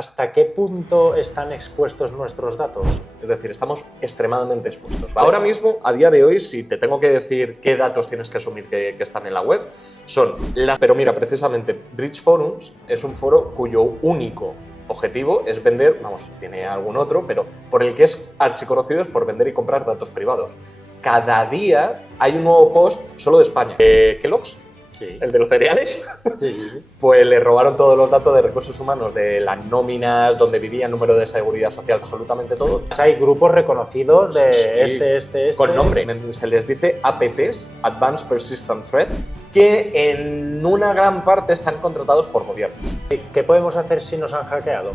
¿Hasta qué punto están expuestos nuestros datos? Es decir, estamos extremadamente expuestos. Ahora mismo, a día de hoy, si te tengo que decir qué datos tienes que asumir que están en la web, son las... Pero mira, precisamente, Bridge Forums es un foro cuyo único objetivo es vender, vamos, tiene algún otro, pero por el que es archiconocido es por vender y comprar datos privados. Cada día hay un nuevo post solo de España. ¿Kellogg's? Sí. ¿El de los cereales? Sí. Pues le robaron todos los datos de recursos humanos, de las nóminas, donde vivía, número de seguridad social, absolutamente todo. Hay grupos reconocidos de Sí. este. Con nombre. Se les dice APTs, Advanced Persistent Threat, que en una gran parte están contratados por gobiernos. ¿Qué podemos hacer si nos han hackeado?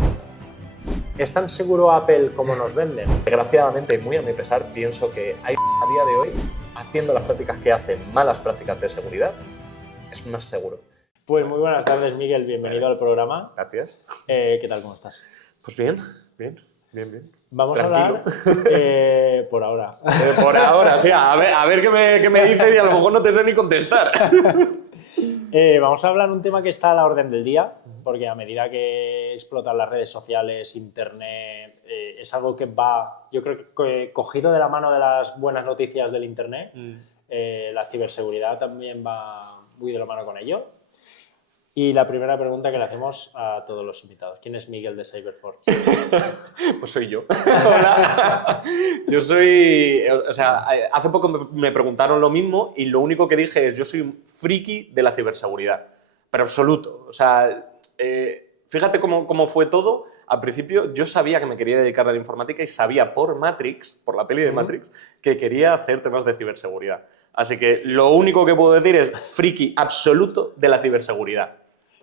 ¿Es tan seguro Apple como nos venden? Desgraciadamente, y muy a mi pesar, pienso que hay a día de hoy, haciendo las prácticas que hacen, malas prácticas de seguridad, es más seguro. Pues muy buenas tardes, Miguel. Bienvenido al programa. Gracias. ¿Qué tal? ¿Cómo estás? Pues bien. Vamos Tranquilo. a hablar, por ahora. Por ahora, sí. A ver qué me dices y a lo mejor no te sé ni contestar. Vamos a hablar de un tema que está a la orden del día, porque a medida que explotan las redes sociales, Internet, es algo que va, yo creo que cogido de la mano de las buenas noticias del Internet, la ciberseguridad también va muy de la mano con ello. Y la primera pregunta que le hacemos a todos los invitados: ¿quién es Miguel de Cyberforce? Pues soy yo. Hola. Yo soy... O sea, hace poco me preguntaron lo mismo y lo único que dije es: yo soy un friki de la ciberseguridad. Pero absoluto. O sea, fíjate cómo fue todo. Al principio yo sabía que me quería dedicar a la informática y sabía por Matrix, por la peli de Matrix, que quería hacer temas de ciberseguridad. Así que lo único que puedo decir es friki absoluto de la ciberseguridad.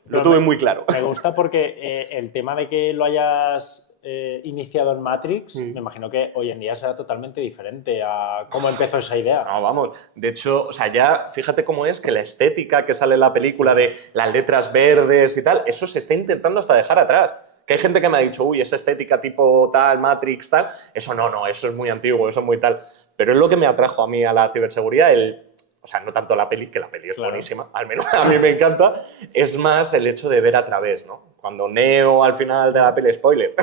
Lo tuve muy claro. Me gusta porque el tema de que lo hayas iniciado en Matrix, me imagino que hoy en día será totalmente diferente a cómo empezó esa idea. No, vamos. De hecho, o sea, ya fíjate cómo es que la estética que sale en la película de las letras verdes y tal, eso se está intentando hasta dejar atrás. Que hay gente que me ha dicho: uy, esa estética tipo tal, Matrix, tal, eso no, eso es muy antiguo, eso es muy tal. Pero es lo que me atrajo a mí a la ciberseguridad, o sea, no tanto la peli, que la peli es buenísima, al menos a mí me encanta, es más el hecho de ver a través, ¿no? Cuando Neo al final de la peli, spoiler,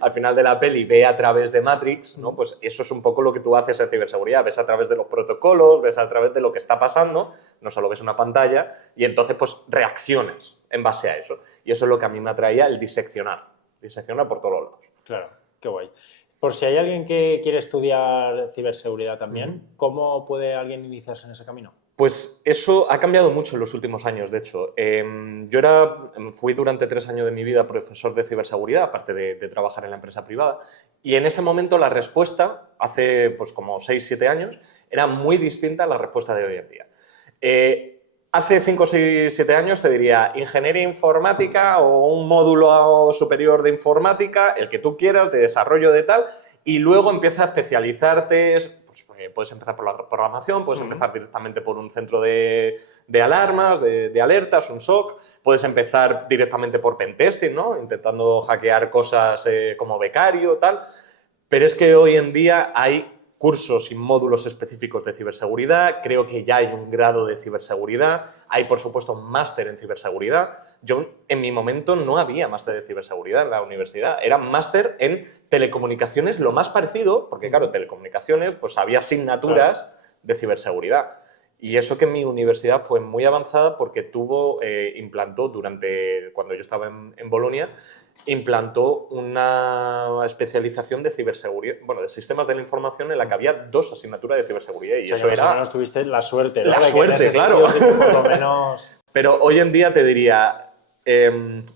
al final de la peli ve a través de Matrix, ¿no? Pues eso es un poco lo que tú haces en ciberseguridad, ves a través de los protocolos, ves a través de lo que está pasando, no solo ves una pantalla, y entonces pues reaccionas en base a eso. Y eso es lo que a mí me atraía, el diseccionar por todos lados. Claro, qué guay. Por si hay alguien que quiere estudiar ciberseguridad también, ¿cómo puede alguien iniciarse en ese camino? Pues eso ha cambiado mucho en los últimos años, de hecho. Fui durante 3 años de mi vida profesor de ciberseguridad, aparte de trabajar en la empresa privada, y en ese momento la respuesta, hace pues como 6-7 años, era muy distinta a la respuesta de hoy en día. Hace 5, 6, 7 años te diría ingeniería informática o un módulo superior de informática, el que tú quieras, de desarrollo de tal, y luego empieza a especializarte. Pues, puedes empezar por la programación, puedes empezar directamente por un centro de alarmas, de alertas, un SOC, puedes empezar directamente por pentesting, ¿no? Intentando hackear cosas como becario, tal. Pero es que hoy en día hay cursos y módulos específicos de ciberseguridad, creo que ya hay un grado de ciberseguridad, hay por supuesto un máster en ciberseguridad. Yo en mi momento no había máster de ciberseguridad en la universidad, era máster en telecomunicaciones, lo más parecido, porque claro, telecomunicaciones, pues había asignaturas de ciberseguridad. Y eso que mi universidad fue muy avanzada porque implantó cuando yo estaba en Bolonia, implantó una especialización de ciberseguridad, bueno, de sistemas de la información en la que había 2 asignaturas de ciberseguridad. Y eso más o era... menos tuviste la suerte, ¿no? La suerte, claro. Por lo menos... Pero hoy en día te diría,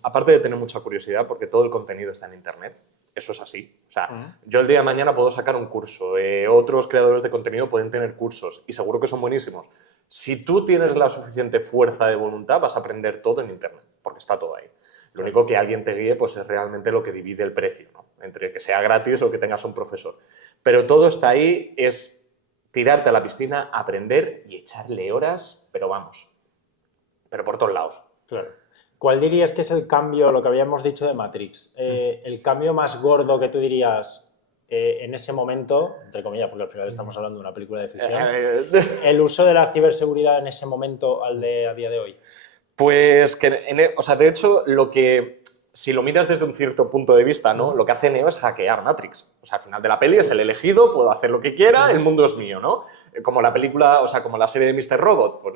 aparte de tener mucha curiosidad, porque todo el contenido está en Internet, eso es así. O sea, yo el día de mañana puedo sacar un curso, otros creadores de contenido pueden tener cursos y seguro que son buenísimos. Si tú tienes la suficiente fuerza de voluntad, vas a aprender todo en Internet, porque está todo ahí. Lo único que alguien te guíe pues es realmente lo que divide el precio, ¿no? Entre que sea gratis o que tengas un profesor. Pero todo está ahí, es tirarte a la piscina, aprender y echarle horas, pero vamos, pero por todos lados. Claro. ¿Cuál dirías que es el cambio, lo que habíamos dicho de Matrix, el cambio más gordo que tú dirías en ese momento, entre comillas, porque al final estamos hablando de una película de ficción, el uso de la ciberseguridad en ese momento al de a día de hoy? Pues, o sea, de hecho, lo que si lo miras desde un cierto punto de vista, ¿no? Lo que hace Neo es hackear Matrix. O sea, al final de la peli es el elegido, puedo hacer lo que quiera, el mundo es mío, ¿no? Como la película, o sea, como la serie de Mr. Robot, pues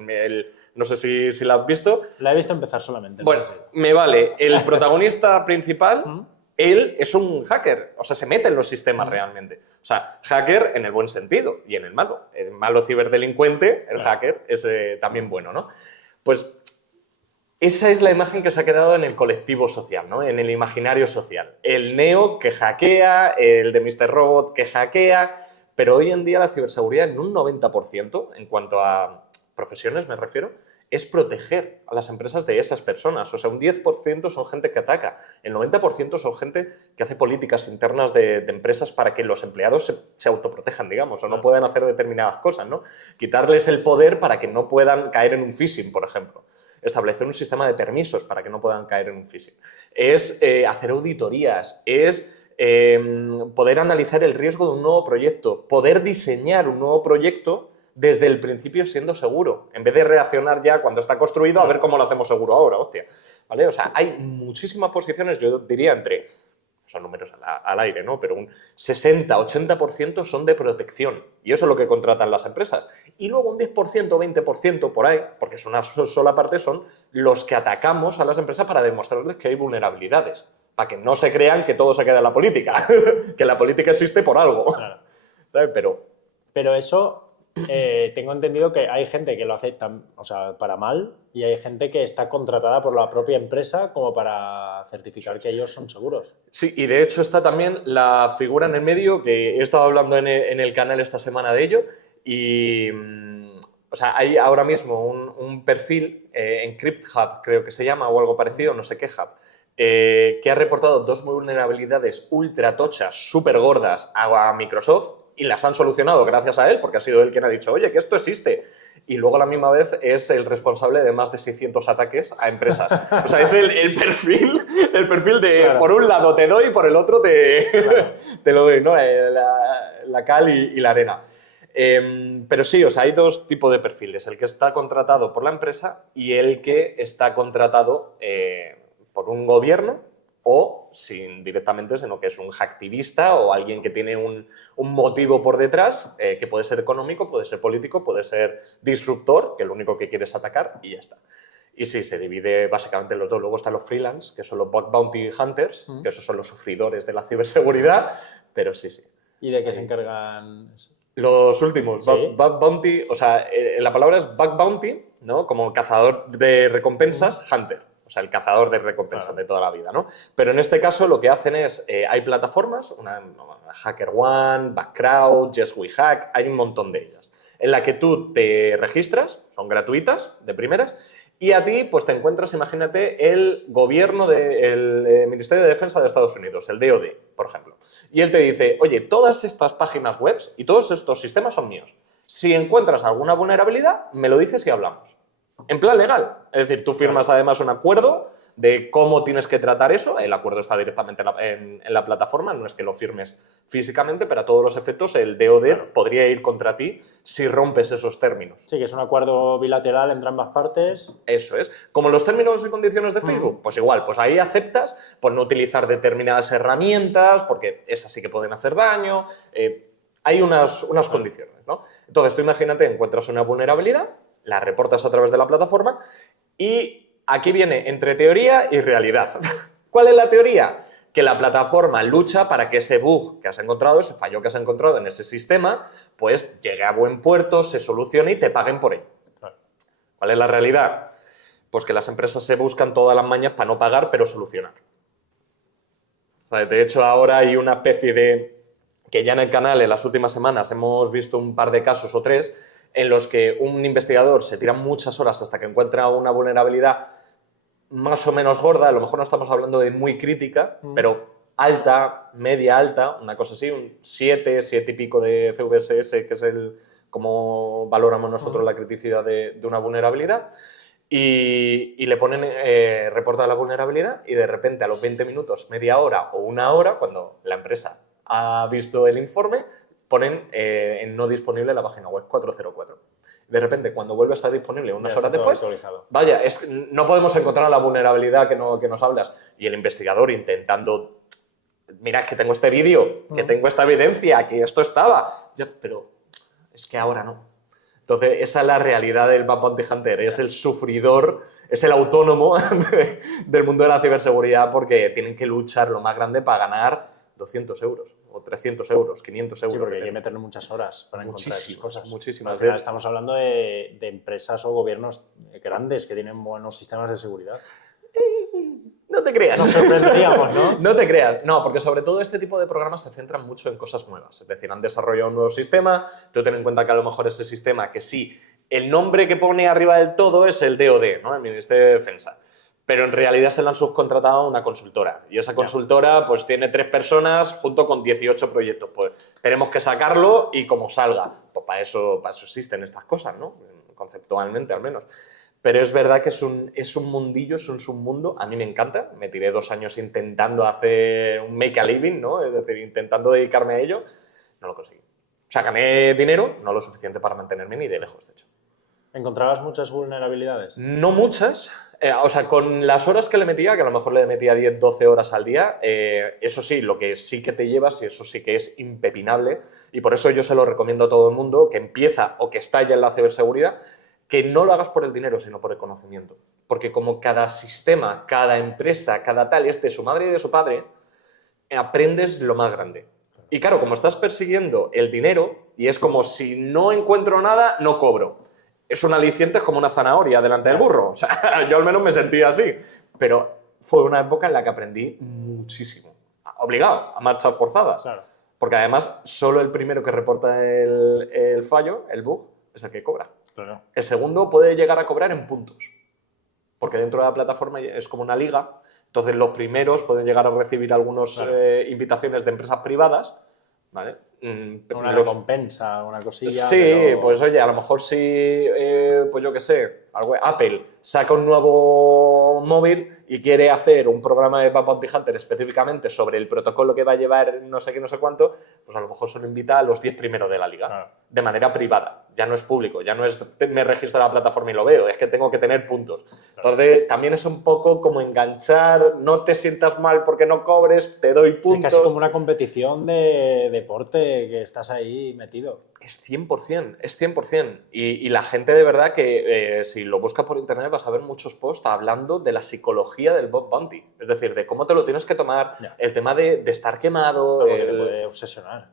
no sé si la has visto. La he visto empezar solamente. Bueno, me vale. El protagonista principal, él es un hacker, o sea, se mete en los sistemas realmente. O sea, hacker en el buen sentido y en el malo. El malo ciberdelincuente, el hacker, es también bueno, ¿no? Pues esa es la imagen que se ha quedado en el colectivo social, ¿no? En el imaginario social. El Neo que hackea, el de Mr. Robot que hackea, pero hoy en día la ciberseguridad en un 90%, en cuanto a profesiones me refiero, es proteger a las empresas de esas personas. O sea, un 10% son gente que ataca, el 90% son gente que hace políticas internas de empresas para que los empleados se autoprotejan, digamos, o no puedan hacer determinadas cosas, ¿no? Quitarles el poder para que no puedan caer en un phishing, por ejemplo. Establecer un sistema de permisos para que no puedan caer en un phishing. Es hacer auditorías, es poder analizar el riesgo de un nuevo proyecto, poder diseñar un nuevo proyecto desde el principio siendo seguro, en vez de reaccionar ya cuando está construido a ver cómo lo hacemos seguro ahora, hostia. ¿Vale? O sea, hay muchísimas posiciones, yo diría entre, son números al aire, ¿no? Pero un 60-80% son de protección. Y eso es lo que contratan las empresas. Y luego un 10%, 20% por ahí, porque es una sola parte, son los que atacamos a las empresas para demostrarles que hay vulnerabilidades. Para que no se crean que todo se queda en la política. Que la política existe por algo. Claro. ¿Sabes? Pero eso, tengo entendido que hay gente que lo hace o sea, para mal y hay gente que está contratada por la propia empresa como para certificar que ellos son seguros. Sí, y de hecho está también la figura en el medio, que he estado hablando en el canal esta semana de ello, y o sea, hay ahora mismo un perfil en CryptHub, creo que se llama, o algo parecido, no sé qué hub, que ha reportado 2 vulnerabilidades ultra tochas, súper gordas a Microsoft, y las han solucionado gracias a él, porque ha sido él quien ha dicho, oye, que esto existe. Y luego a la misma vez es el responsable de más de 600 ataques a empresas. O sea, es el perfil de, claro, por un lado te doy, por el otro claro, te lo doy, ¿no? La cal y la arena. Pero sí, o sea, hay 2 tipos de perfiles, el que está contratado por la empresa y el que está contratado por un gobierno o sin directamente, sino que es un hacktivista o alguien que tiene un motivo por detrás, que puede ser económico, puede ser político, puede ser disruptor, que lo único que quiere es atacar y ya está. Y sí, se divide básicamente en los 2. Luego están los freelance, que son los bug bounty hunters, que esos son los sufridores de la ciberseguridad, pero sí, sí. ¿Y de qué se encargan eso? Los últimos, ¿sí? Bug bounty, o sea, la palabra es bug bounty, ¿no? Como cazador de recompensas, hunter. O sea, el cazador de recompensas de toda la vida, ¿no? Pero en este caso lo que hacen es, hay plataformas, una HackerOne, Backcrowd, Yes We Hack, hay un montón de ellas, en la que tú te registras, son gratuitas, de primeras, y a ti pues te encuentras, imagínate, el gobierno del Ministerio de Defensa de Estados Unidos, el DoD, por ejemplo. Y él te dice, oye, todas estas páginas web y todos estos sistemas son míos. Si encuentras alguna vulnerabilidad, me lo dices y hablamos. En plan legal. Es decir, tú firmas además un acuerdo de cómo tienes que tratar eso. El acuerdo está directamente en la plataforma, no es que lo firmes físicamente, pero a todos los efectos el DoD podría ir contra ti si rompes esos términos. Sí, que es un acuerdo bilateral entre ambas partes. Eso es. Como los términos y condiciones de Facebook, pues igual, pues ahí aceptas por no utilizar determinadas herramientas, porque esas sí que pueden hacer daño. Hay unas condiciones, ¿no? Entonces, tú imagínate, encuentras una vulnerabilidad, la reportas a través de la plataforma y aquí viene entre teoría y realidad. ¿Cuál es la teoría? Que la plataforma lucha para que ese bug que has encontrado, ese fallo que has encontrado en ese sistema, pues llegue a buen puerto, se solucione y te paguen por ello. ¿Cuál es la realidad? Pues que las empresas se buscan todas las mañas para no pagar, pero solucionar. De hecho, ahora hay una especie de... que ya en el canal en las últimas semanas hemos visto un par de casos o 3 en los que un investigador se tira muchas horas hasta que encuentra una vulnerabilidad más o menos gorda, a lo mejor no estamos hablando de muy crítica, pero alta, media alta, una cosa así, un 7 y pico de CVSS, que es como valoramos nosotros la criticidad de una vulnerabilidad, y le ponen, reporta la vulnerabilidad y de repente a los 20 minutos, media hora o una hora, cuando la empresa ha visto el informe, ponen en no disponible la página web 404. De repente, cuando vuelve a estar disponible unas Ya horas está todo después, actualizado. vaya, no podemos encontrar la vulnerabilidad que nos hablas. Y el investigador intentando, mira, es que tengo este vídeo, que tengo esta evidencia, que esto estaba. Ya, pero es que ahora no. Entonces, esa es la realidad del Bug Bounty Hunter. Es el sufridor, es el autónomo del mundo de la ciberseguridad porque tienen que luchar lo más grande para ganar 200 euros, o 300 euros, 500 euros. Sí, porque hay que meterle muchas horas para encontrar esas Muchísimas, cosas. muchísimas. Al final estamos hablando de empresas o gobiernos grandes que tienen buenos sistemas de seguridad. No te creas. Nos sorprenderíamos, ¿no? No te creas. No, porque sobre todo este tipo de programas se centran mucho en cosas nuevas. Es decir, han desarrollado un nuevo sistema, tú ten en cuenta que a lo mejor ese sistema que sí, el nombre que pone arriba del todo es el DoD, ¿no? El Ministerio de Defensa. Pero en realidad se le han subcontratado a una consultora. Y esa consultora pues tiene 3 personas junto con 18 proyectos. Pues tenemos que sacarlo y como salga. Pues para eso existen estas cosas, ¿no? Conceptualmente al menos. Pero es verdad que es un mundillo, es un submundo. A mí me encanta. Me tiré 2 años intentando hacer un make a living, ¿no? Es decir, intentando dedicarme a ello. No lo conseguí. O sea, gané dinero, no lo suficiente para mantenerme ni de lejos, de hecho. ¿Encontrabas muchas vulnerabilidades? No muchas. O sea, con las horas que le metía, que a lo mejor le metía 10, 12 horas al día, eso sí, lo que sí que te llevas y eso sí que es impepinable. Y por eso yo se lo recomiendo a todo el mundo que empieza o que está ya en la ciberseguridad, que no lo hagas por el dinero, sino por el conocimiento. Porque como cada sistema, cada empresa, cada tal es de su madre y de su padre, aprendes lo más grande. Y claro, como estás persiguiendo el dinero, y es como si no encuentro nada, no cobro. Es un aliciente, es como una zanahoria delante del burro. O sea, yo al menos me sentía así. Pero fue una época en la que aprendí muchísimo. Obligado, a marchas forzadas. Claro. Porque además, solo el primero que reporta el fallo, el bug, es el que cobra. Claro. El segundo puede llegar a cobrar en puntos, porque dentro de la plataforma es como una liga, entonces los primeros pueden llegar a recibir algunas invitaciones de empresas privadas, ¿vale? Una recompensa, una cosilla. Sí, pero... pues oye, a lo mejor si, pues yo qué sé, Apple saca un nuevo móvil y quiere hacer un programa de Bug Bounty Hunter específicamente sobre el protocolo que va a llevar no sé qué, no sé cuánto, pues a lo mejor se lo invita a los 10 primeros de la liga, de manera privada. Ya no es público, ya no es me registro en la plataforma y lo veo, es que tengo que tener puntos. Entonces, también es un poco como enganchar, no te sientas mal porque no cobres, te doy puntos. Es casi como una competición de deporte que estás ahí metido. Es 100%, es 100%. Y la gente de verdad que si lo buscas por internet vas a ver muchos posts hablando de la psicología del bug bounty. Es decir, de cómo te lo tienes que tomar, el tema de estar quemado. Porque te puede obsesionar.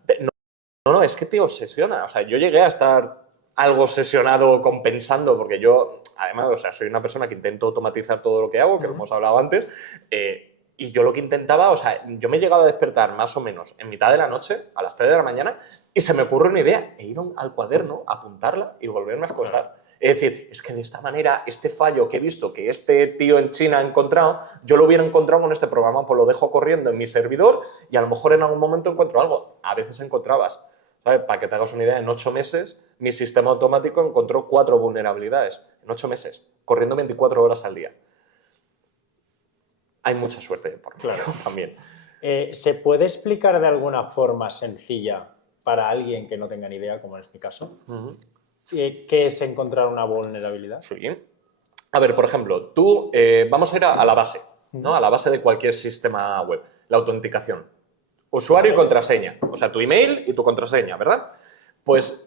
No, es que te obsesiona. O sea, yo llegué a estar algo obsesionado compensando, porque yo, además, o sea, soy una persona que intento automatizar todo lo que hago, que lo hemos hablado antes, y yo lo que intentaba, o sea, yo me he llegado a despertar más o menos en mitad de la noche, a las 3 de la mañana, y se me ocurre una idea, e ir al cuaderno, apuntarla y volverme a acostar. Es decir, es que de esta manera, este fallo que he visto que este tío en China ha encontrado, yo lo hubiera encontrado con este programa, pues lo dejo corriendo en mi servidor y a lo mejor en algún momento encuentro algo. A veces encontrabas. ¿Sabes? Para que te hagas una idea, en 8 meses mi sistema automático encontró 4 vulnerabilidades. En 8 meses, corriendo 24 horas al día. Hay mucha suerte por medio también. ¿Se puede explicar de alguna forma sencilla para alguien que no tenga ni idea, como es mi caso, qué es encontrar una vulnerabilidad? Sí. A ver, por ejemplo, tú, vamos a ir a la base, ¿no? A la base de cualquier sistema web, la autenticación. Usuario y contraseña, o sea, tu email y tu contraseña, ¿verdad? Pues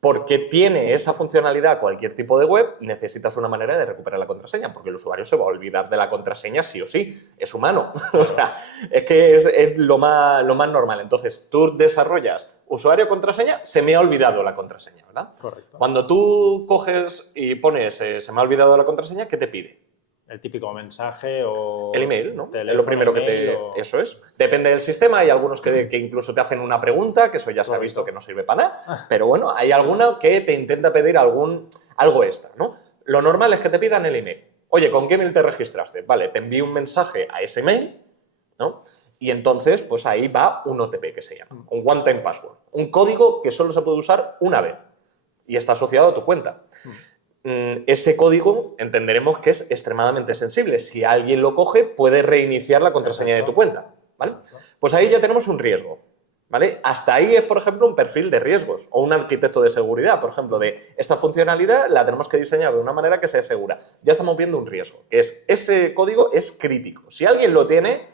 porque tiene esa funcionalidad cualquier tipo de web, necesitas una manera de recuperar la contraseña, porque el usuario se va a olvidar de la contraseña sí o sí, es humano. O sea, es que es lo más normal. Entonces, tú desarrollas usuario, contraseña, se me ha olvidado la contraseña, ¿verdad? Correcto. Cuando tú coges y pones se me ha incluso la contraseña, ¿qué te pide? El típico mensaje o... El email, ¿no? Teléfono, es lo primero que email te... Eso es. Depende del sistema. Hay algunos que incluso te hacen una pregunta, que eso ya se ha visto que no sirve para nada. Pero bueno, hay alguna que te intenta pedir algo extra, ¿no? Lo normal es que te pidan el email. Oye, ¿con qué email te registraste? Vale, te envío un mensaje a ese email, ¿no? Y entonces, pues ahí va un OTP que se llama, un One Time Password. Un código que solo se puede usar una vez y está asociado a tu cuenta. Ese código entenderemos que es extremadamente sensible. Si alguien lo coge, puede reiniciar la contraseña de tu cuenta, ¿vale? Pues ahí ya tenemos un riesgo, ¿Vale? Hasta ahí es, por ejemplo, un perfil de riesgos o un arquitecto de seguridad, por ejemplo, de esta funcionalidad la tenemos que diseñar de una manera que sea segura. Ya estamos viendo un riesgo, que es ese código es crítico. Si alguien lo tiene,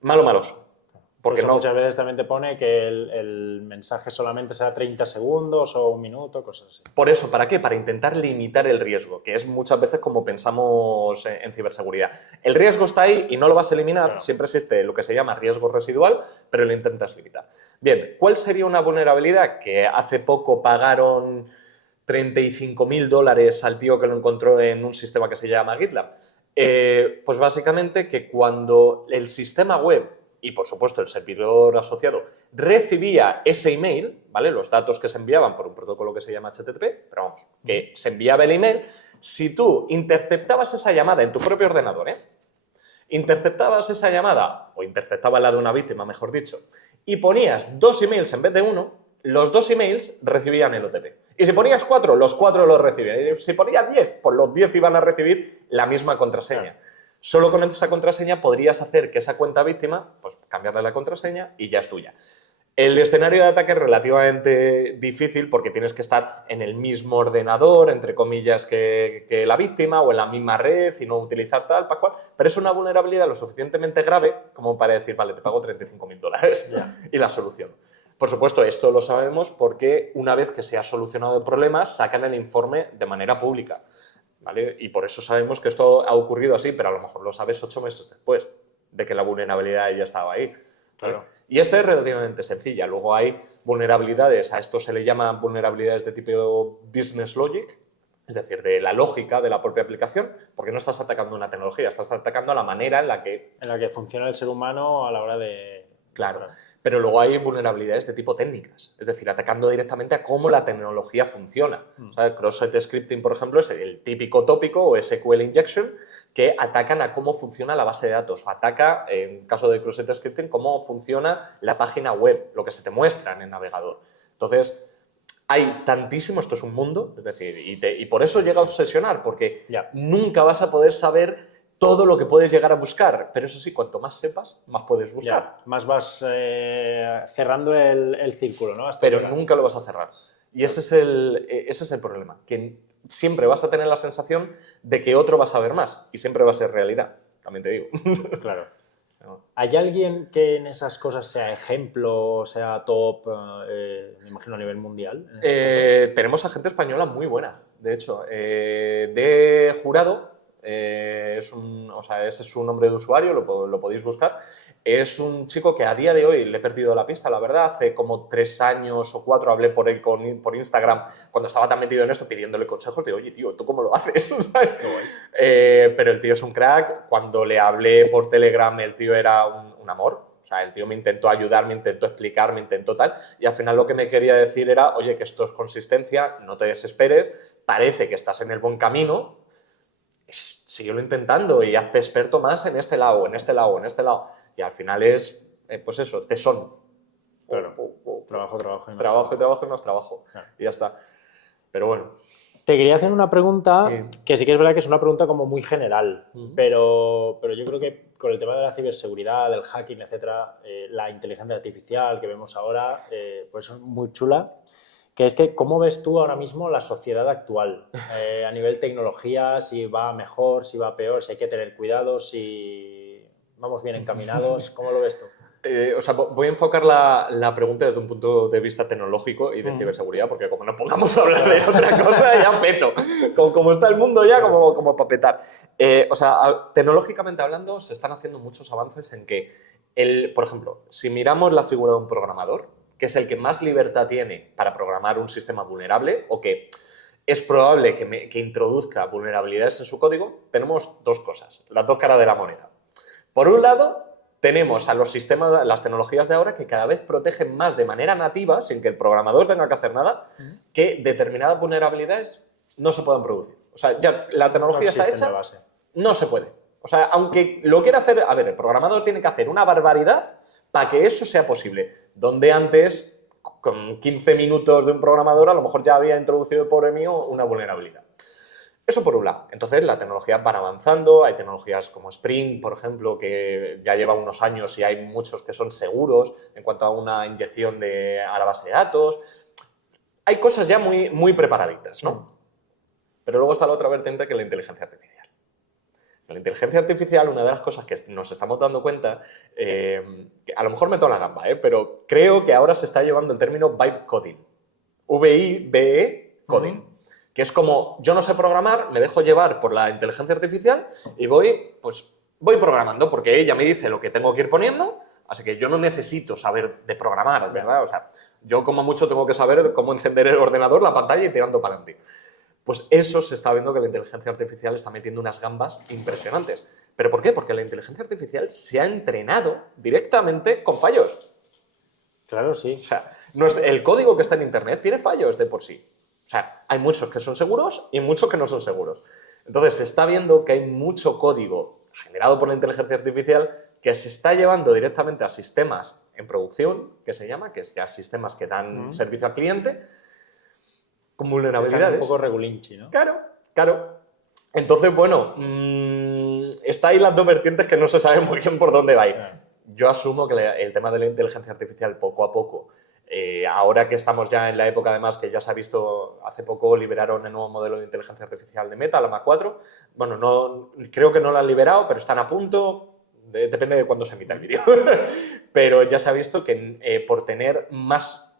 malo maloso. Porque no... muchas veces también te pone que el mensaje solamente sea 30 segundos o un minuto, cosas así. Por eso, ¿para qué? Para intentar limitar el riesgo, que es muchas veces como pensamos en ciberseguridad. El riesgo está ahí y no lo vas a eliminar, claro. Siempre existe lo que se llama riesgo residual, pero lo intentas limitar. Bien, ¿cuál sería una vulnerabilidad que hace poco pagaron $35.000 al tío que lo encontró en un sistema que se llama GitLab? Pues básicamente que cuando el sistema web y, por supuesto, el servidor asociado recibía ese email, ¿vale? Los datos que se enviaban por un protocolo que se llama HTTP, pero vamos, que se enviaba el email, si tú interceptabas esa llamada en tu propio ordenador, interceptabas esa llamada, o interceptabas la de una víctima, mejor dicho, y ponías 2 emails en vez de 1, los 2 emails recibían el OTP. Y si ponías 4, los 4 los recibían. Y si ponías 10, pues los 10 iban a recibir la misma contraseña. Claro. Solo con esa contraseña podrías hacer que esa cuenta víctima, pues cambiarle la contraseña y ya es tuya. El escenario de ataque es relativamente difícil porque tienes que estar en el mismo ordenador, entre comillas, que la víctima o en la misma red y no utilizar tal, para cual. Pero es una vulnerabilidad lo suficientemente grave como para decir, vale, te pago $35.000 y la solución. Por supuesto, esto lo sabemos porque una vez que se ha solucionado el problema, sacan el informe de manera pública. ¿Vale? Y por eso sabemos que esto ha ocurrido así, pero a lo mejor lo sabes 8 meses después de que la vulnerabilidad ya estaba ahí. Claro. Y esta es relativamente sencilla. Luego hay vulnerabilidades, a esto se le llaman vulnerabilidades de tipo business logic, es decir, de la lógica de la propia aplicación, porque no estás atacando una tecnología, estás atacando a la manera en la que... En la que funciona el ser humano a la hora de... Claro. Pero luego hay vulnerabilidades de tipo técnicas, es decir, atacando directamente a cómo la tecnología funciona. O sea, el cross-site scripting, por ejemplo, es el típico tópico o SQL injection que atacan a cómo funciona la base de datos. O ataca, en caso de cross-site scripting, cómo funciona la página web, lo que se te muestra en el navegador. Entonces, hay tantísimo, esto es un mundo, es decir, y por eso llega a obsesionar, porque nunca vas a poder saber todo lo que puedes llegar a buscar, pero eso sí, cuanto más sepas, más puedes buscar. Más vas cerrando el círculo, ¿no? Pero nunca lo vas a cerrar. Y ese es el problema, que siempre vas a tener la sensación de que otro va a saber más, y siempre va a ser realidad, también te digo. Claro. ¿Hay alguien que en esas cosas sea ejemplo, sea top, me imagino a nivel mundial? Tenemos a gente española muy buena, de hecho. De Jurado, ese es su nombre de usuario, lo podéis buscar. Es un chico que a día de hoy le he perdido la pista, la verdad. Hace como 3 años o 4 hablé por él por Instagram cuando estaba tan metido en esto pidiéndole consejos de, oye, tío, ¿tú cómo lo haces? Pero el tío es un crack. Cuando le hablé por Telegram, el tío era un amor. O sea, el tío me intentó ayudar, me intentó explicar, me intentó tal. Y al final lo que me quería decir era, oye, que esto es consistencia, no te desesperes, parece que estás en el buen camino, síguelo intentando y hazte experto más en este lado, en este lado, en este lado. Y al final es, pues eso, tesón. Claro. Trabajo y más trabajo. Claro. Y ya está. Pero bueno. Te quería hacer una pregunta que sí que es verdad que es una pregunta como muy general, pero yo creo que con el tema de la ciberseguridad, del hacking, etcétera, la inteligencia artificial que vemos ahora, pues es muy chula. Que es que, ¿cómo ves tú ahora mismo la sociedad actual? A nivel tecnología, si va mejor, si va peor, si hay que tener cuidado, si vamos bien encaminados, ¿cómo lo ves tú? Voy a enfocar la pregunta desde un punto de vista tecnológico y de ciberseguridad, porque como no pongamos a hablar de otra cosa, ya peto. Como está el mundo ya, como para petar. Tecnológicamente hablando, se están haciendo muchos avances en que, por ejemplo, si miramos la figura de un programador, que es el que más libertad tiene para programar un sistema vulnerable o que es probable que introduzca vulnerabilidades en su código, tenemos 2 cosas, las 2 caras de la moneda. Por un lado, tenemos a los sistemas, las tecnologías de ahora que cada vez protegen más de manera nativa, sin que el programador tenga que hacer nada, que determinadas vulnerabilidades no se puedan producir. O sea, ya la tecnología está hecha, no se puede. O sea, aunque lo quiera hacer, a ver, el programador tiene que hacer una barbaridad para que eso sea posible. Donde antes, con 15 minutos de un programador, a lo mejor ya había introducido el pobre mío una vulnerabilidad. Eso por un lado. Entonces, las tecnologías van avanzando, hay tecnologías como Spring, por ejemplo, que ya lleva unos años y hay muchos que son seguros en cuanto a una inyección a la base de datos. Hay cosas ya muy, muy preparaditas, ¿no? Pero luego está la otra vertiente que es la inteligencia artificial. La inteligencia artificial, una de las cosas que nos estamos dando cuenta, que a lo mejor meto la gamba, pero creo que ahora se está llevando el término vibe coding. V-I-B-E coding. Que es como, yo no sé programar, me dejo llevar por la inteligencia artificial y voy programando, porque ella me dice lo que tengo que ir poniendo, así que yo no necesito saber de programar, ¿verdad? O sea, yo como mucho tengo que saber cómo encender el ordenador, la pantalla y tirando para adelante. Pues eso se está viendo que la inteligencia artificial está metiendo unas gambas impresionantes. ¿Pero por qué? Porque la inteligencia artificial se ha entrenado directamente con fallos. Claro, sí. O sea, el código que está en Internet tiene fallos de por sí. O sea, hay muchos que son seguros y muchos que no son seguros. Entonces, se está viendo que hay mucho código generado por la inteligencia artificial que se está llevando directamente a sistemas en producción, que se llama, que es ya sistemas que dan servicio al cliente, con vulnerabilidades. Un poco regulinchi, ¿no? Claro, claro. Entonces, bueno, está ahí las dos vertientes que no se sabe muy bien por dónde va a ir. Claro. Yo asumo que el tema de la inteligencia artificial, poco a poco, ahora que estamos ya en la época, además, que ya se ha visto, hace poco liberaron el nuevo modelo de inteligencia artificial de Meta, la Mach 4. Bueno, no, creo que no lo han liberado, pero están a punto. Depende de cuándo se emita el vídeo. Pero ya se ha visto que por tener más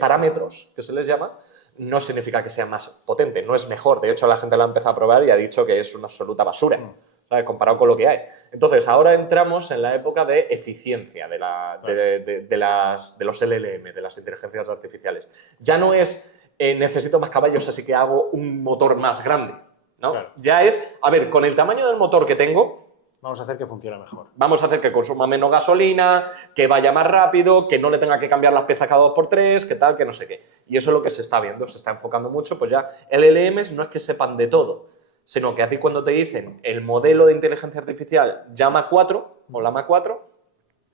parámetros, que se les llama, no significa que sea más potente, no es mejor. De hecho, la gente la ha empezado a probar y ha dicho que es una absoluta basura, ¿sabes? Comparado con lo que hay. Entonces, ahora entramos en la época de eficiencia de los LLM, de las inteligencias artificiales. Ya no es necesito más caballos, así que hago un motor más grande, ¿no? Claro. Ya es, a ver, con el tamaño del motor que tengo, vamos a hacer que funcione mejor. vamos a hacer que consuma menos gasolina, que vaya más rápido, que no le tenga que cambiar las piezas cada 2x3, que tal, que no sé qué. Y eso es lo que se está viendo, se está enfocando mucho, pues ya LLMs no es que sepan de todo, sino que a ti cuando te dicen el modelo de inteligencia artificial llama 4 o la Mach 4,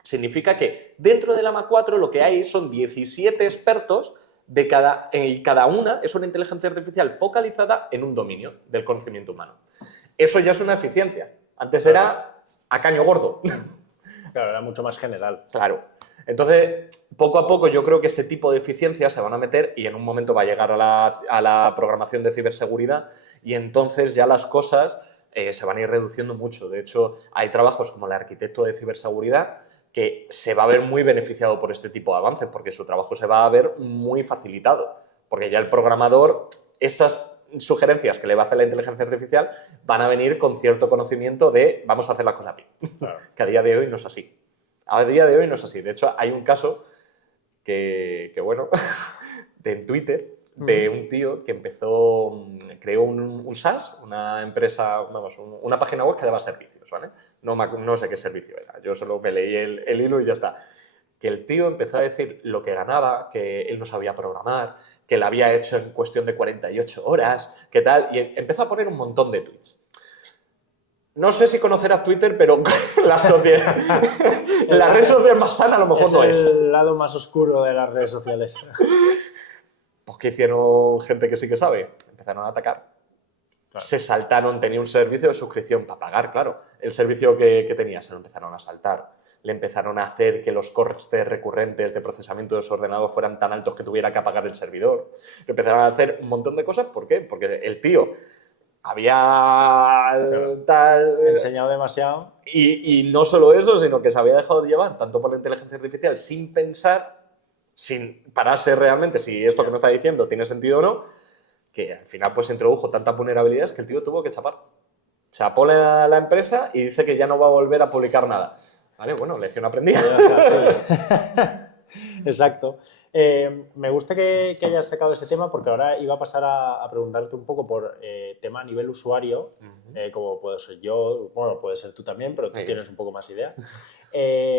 significa que dentro de la Mach 4 lo que hay son 17 expertos y cada una es una inteligencia artificial focalizada en un dominio del conocimiento humano. Eso ya es una eficiencia. Antes era a caño gordo. Claro, era mucho más general. Claro. Entonces, poco a poco yo creo que ese tipo de eficiencias se van a meter y en un momento va a llegar a la programación de ciberseguridad y entonces ya las cosas se van a ir reduciendo mucho. De hecho, hay trabajos como el arquitecto de ciberseguridad que se va a ver muy beneficiado por este tipo de avances porque su trabajo se va a ver muy facilitado. Porque ya el programador, esas sugerencias que le va a hacer la inteligencia artificial van a venir con cierto conocimiento de vamos a hacer las cosas bien. Claro. Que a día de hoy no es así. A día de hoy no es así. De hecho, hay un caso que bueno, en Twitter, de un tío que creó un SaaS, una empresa, vamos, una página web que daba servicios, ¿vale? No sé qué servicio era, yo solo me leí el hilo y ya está. Que el tío empezó a decir lo que ganaba, que él no sabía programar, que lo había hecho en cuestión de 48 horas, que tal, y empezó a poner un montón de tweets. No sé si conocerás Twitter, pero la red social más sana a lo mejor no es. Es el lado más oscuro de las redes sociales. Pues ¿qué hicieron gente que sí que sabe? Empezaron a atacar. Claro. Se saltaron, tenía un servicio de suscripción para pagar, claro. El servicio que tenía se lo empezaron a saltar. Le empezaron a hacer que los costes recurrentes de procesamiento de su ordenador fueran tan altos que tuviera que apagar el servidor. Le empezaron a hacer un montón de cosas. ¿Por qué? Porque el tío había enseñado demasiado. Y no solo eso, sino que se había dejado de llevar tanto por la inteligencia artificial sin pensar, sin pararse realmente si esto que me está diciendo tiene sentido o no, que al final pues introdujo tantas vulnerabilidades que el tío tuvo que chapar. Chapó la empresa y dice que ya no va a volver a publicar nada. Vale, bueno, lección aprendida. Exacto. Me gusta que hayas sacado ese tema porque ahora iba a pasar a preguntarte un poco por tema a nivel usuario, como puedo ser yo, bueno, puede ser tú también, pero tú tienes un poco más idea.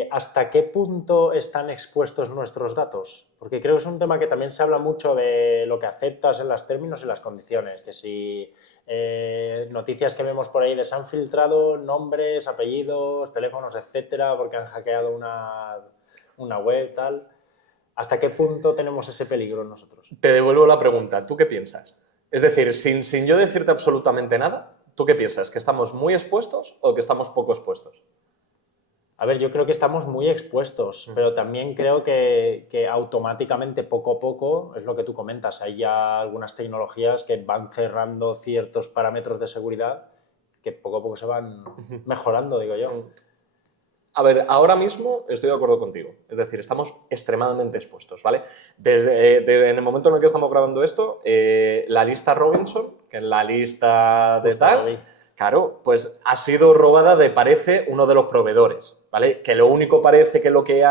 ¿Hasta qué punto están expuestos nuestros datos? Porque creo que es un tema que también se habla mucho de lo que aceptas en los términos y las condiciones, que si noticias que vemos por ahí de se han filtrado nombres, apellidos, teléfonos, etcétera, porque han hackeado una web, tal. ¿Hasta qué punto tenemos ese peligro nosotros? Te devuelvo la pregunta. ¿Tú qué piensas? Es decir, sin yo decirte absolutamente nada, ¿tú qué piensas? ¿Que estamos muy expuestos o que estamos poco expuestos? A ver, yo creo que estamos muy expuestos, pero también creo que automáticamente, poco a poco, es lo que tú comentas, hay ya algunas tecnologías que van cerrando ciertos parámetros de seguridad que poco a poco se van mejorando, digo yo. A ver, ahora mismo estoy de acuerdo contigo. Es decir, estamos extremadamente expuestos, ¿vale? En el momento en el que estamos grabando esto, la lista Robinson, que es la lista de Justo lo tal, vi. claro, pues ha sido robada de, parece, uno de los proveedores, ¿vale? Que lo único parece que lo que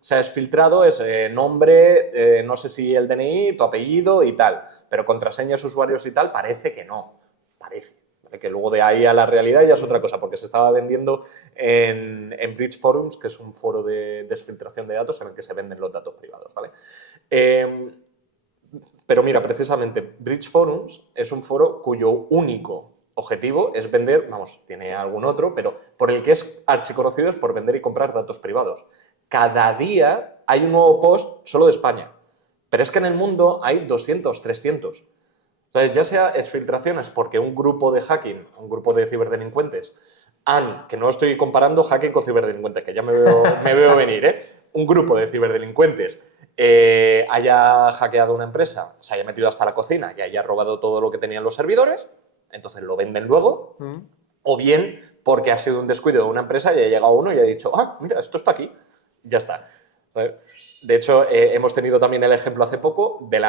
se ha exfiltrado es nombre, no sé si el DNI, tu apellido y tal, pero contraseñas, usuarios y tal, parece que no. Parece. Que luego de ahí a la realidad ya es otra cosa, porque se estaba vendiendo en Bridge Forums, que es un foro de desfiltración de datos en el que se venden los datos privados, ¿vale? Pero mira, precisamente, Bridge Forums es un foro cuyo único objetivo es vender, vamos, tiene algún otro, pero por el que es archiconocido es por vender y comprar datos privados. Cada día hay un nuevo post solo de España, pero es que en el mundo hay 200, 300. Entonces, ya sea exfiltraciones porque un grupo de hacking, un grupo de ciberdelincuentes, que no estoy comparando hacking con ciberdelincuentes, que ya me veo venir, ¿eh? Un grupo de ciberdelincuentes haya hackeado una empresa, se haya metido hasta la cocina y haya robado todo lo que tenían los servidores, entonces lo venden luego, o bien porque ha sido un descuido de una empresa y ha llegado uno y ha dicho, mira, esto está aquí, ya está. De hecho, hemos tenido también el ejemplo hace poco de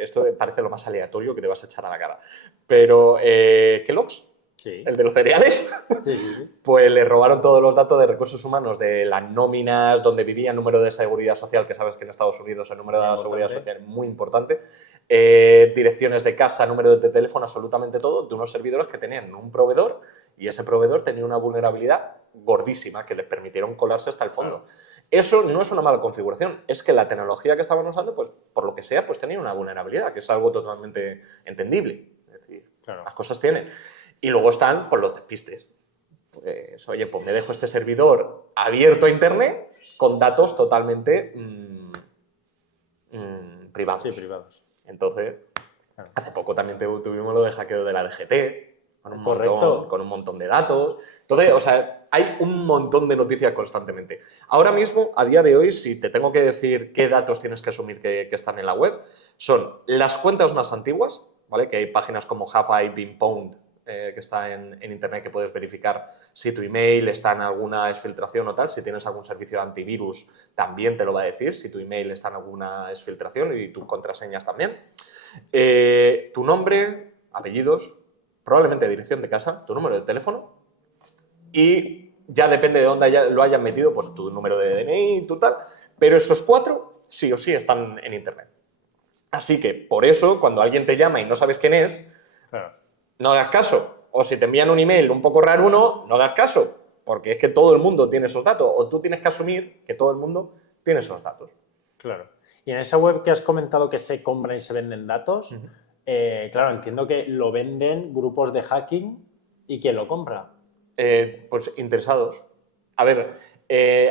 esto parece lo más aleatorio que te vas a echar a la cara, pero Kellogg's, Sí. el de los cereales, Sí. pues le robaron todos los datos de recursos humanos, de las nóminas, donde vivía, número de seguridad social, que sabes que en Estados Unidos el número de la seguridad social es muy importante, direcciones de casa, número de teléfono, absolutamente todo, de unos servidores que tenían un proveedor y ese proveedor tenía una vulnerabilidad gordísima que les permitieron colarse hasta el fondo. Claro. Eso no es una mala configuración, es que la tecnología que estaban usando, pues por lo que sea, pues tenía una vulnerabilidad, que es algo totalmente entendible. Es decir, claro, las cosas tienen. Y luego están pues, los despistes. Pues, oye, pues me dejo este servidor abierto a Internet con datos totalmente privados. Sí, privados. Entonces, claro, hace poco también tuvimos lo de hackeo de la DGT, con un montón de datos. Entonces, o sea, hay un montón de noticias constantemente. Ahora mismo, a día de hoy, si te tengo que decir qué datos tienes que asumir que están en la web, son las cuentas más antiguas, ¿vale? Que hay páginas como Have I Been Pwned, que está en Internet, que puedes verificar si tu email está en alguna exfiltración o tal. Si tienes algún servicio de antivirus, también te lo va a decir si tu email está en alguna exfiltración y tus contraseñas también. Tu nombre, apellidos, probablemente dirección de casa, tu número de teléfono y ya depende de dónde lo hayan metido, pues tu número de DNI y tu tal, pero esos 4 sí o sí están en Internet. Así que, por eso, cuando alguien te llama y no sabes quién es, claro, no hagas caso. O si te envían un email un poco raro, no hagas caso, porque es que todo el mundo tiene esos datos, o tú tienes que asumir que todo el mundo tiene esos datos. Claro. Y en esa web que has comentado que se compran y se venden datos, claro, entiendo que lo venden grupos de hacking y ¿quién lo compra? Pues interesados. A ver,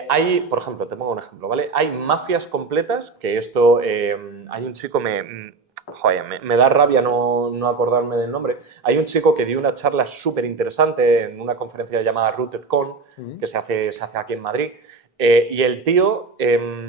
hay, por ejemplo, te pongo un ejemplo, ¿vale? Hay mafias completas que esto, hay un chico, me da rabia no acordarme del nombre. Hay un chico que dio una charla súper interesante en una conferencia llamada RootedCon, que se hace aquí en Madrid. Y el tío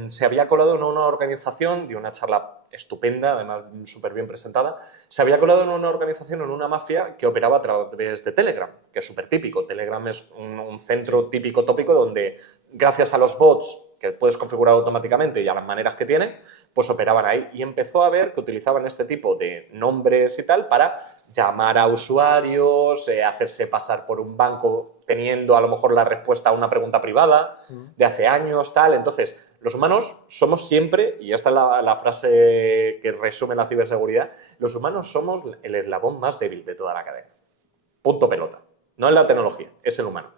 se había colado en una organización, dio una charla estupenda, además súper bien presentada, se había colado en una organización, en una mafia que operaba a través de Telegram, que es súper típico. Telegram es un centro típico tópico donde, gracias a los bots que puedes configurar automáticamente y a las maneras que tiene, pues operaban ahí. Y empezó a ver que utilizaban este tipo de nombres y tal para llamar a usuarios, hacerse pasar por un banco teniendo a lo mejor la respuesta a una pregunta privada de hace años, tal. Entonces, los humanos somos siempre, y esta es la frase que resume la ciberseguridad, los humanos somos el eslabón más débil de toda la cadena. Punto pelota. No es la tecnología, es el humano.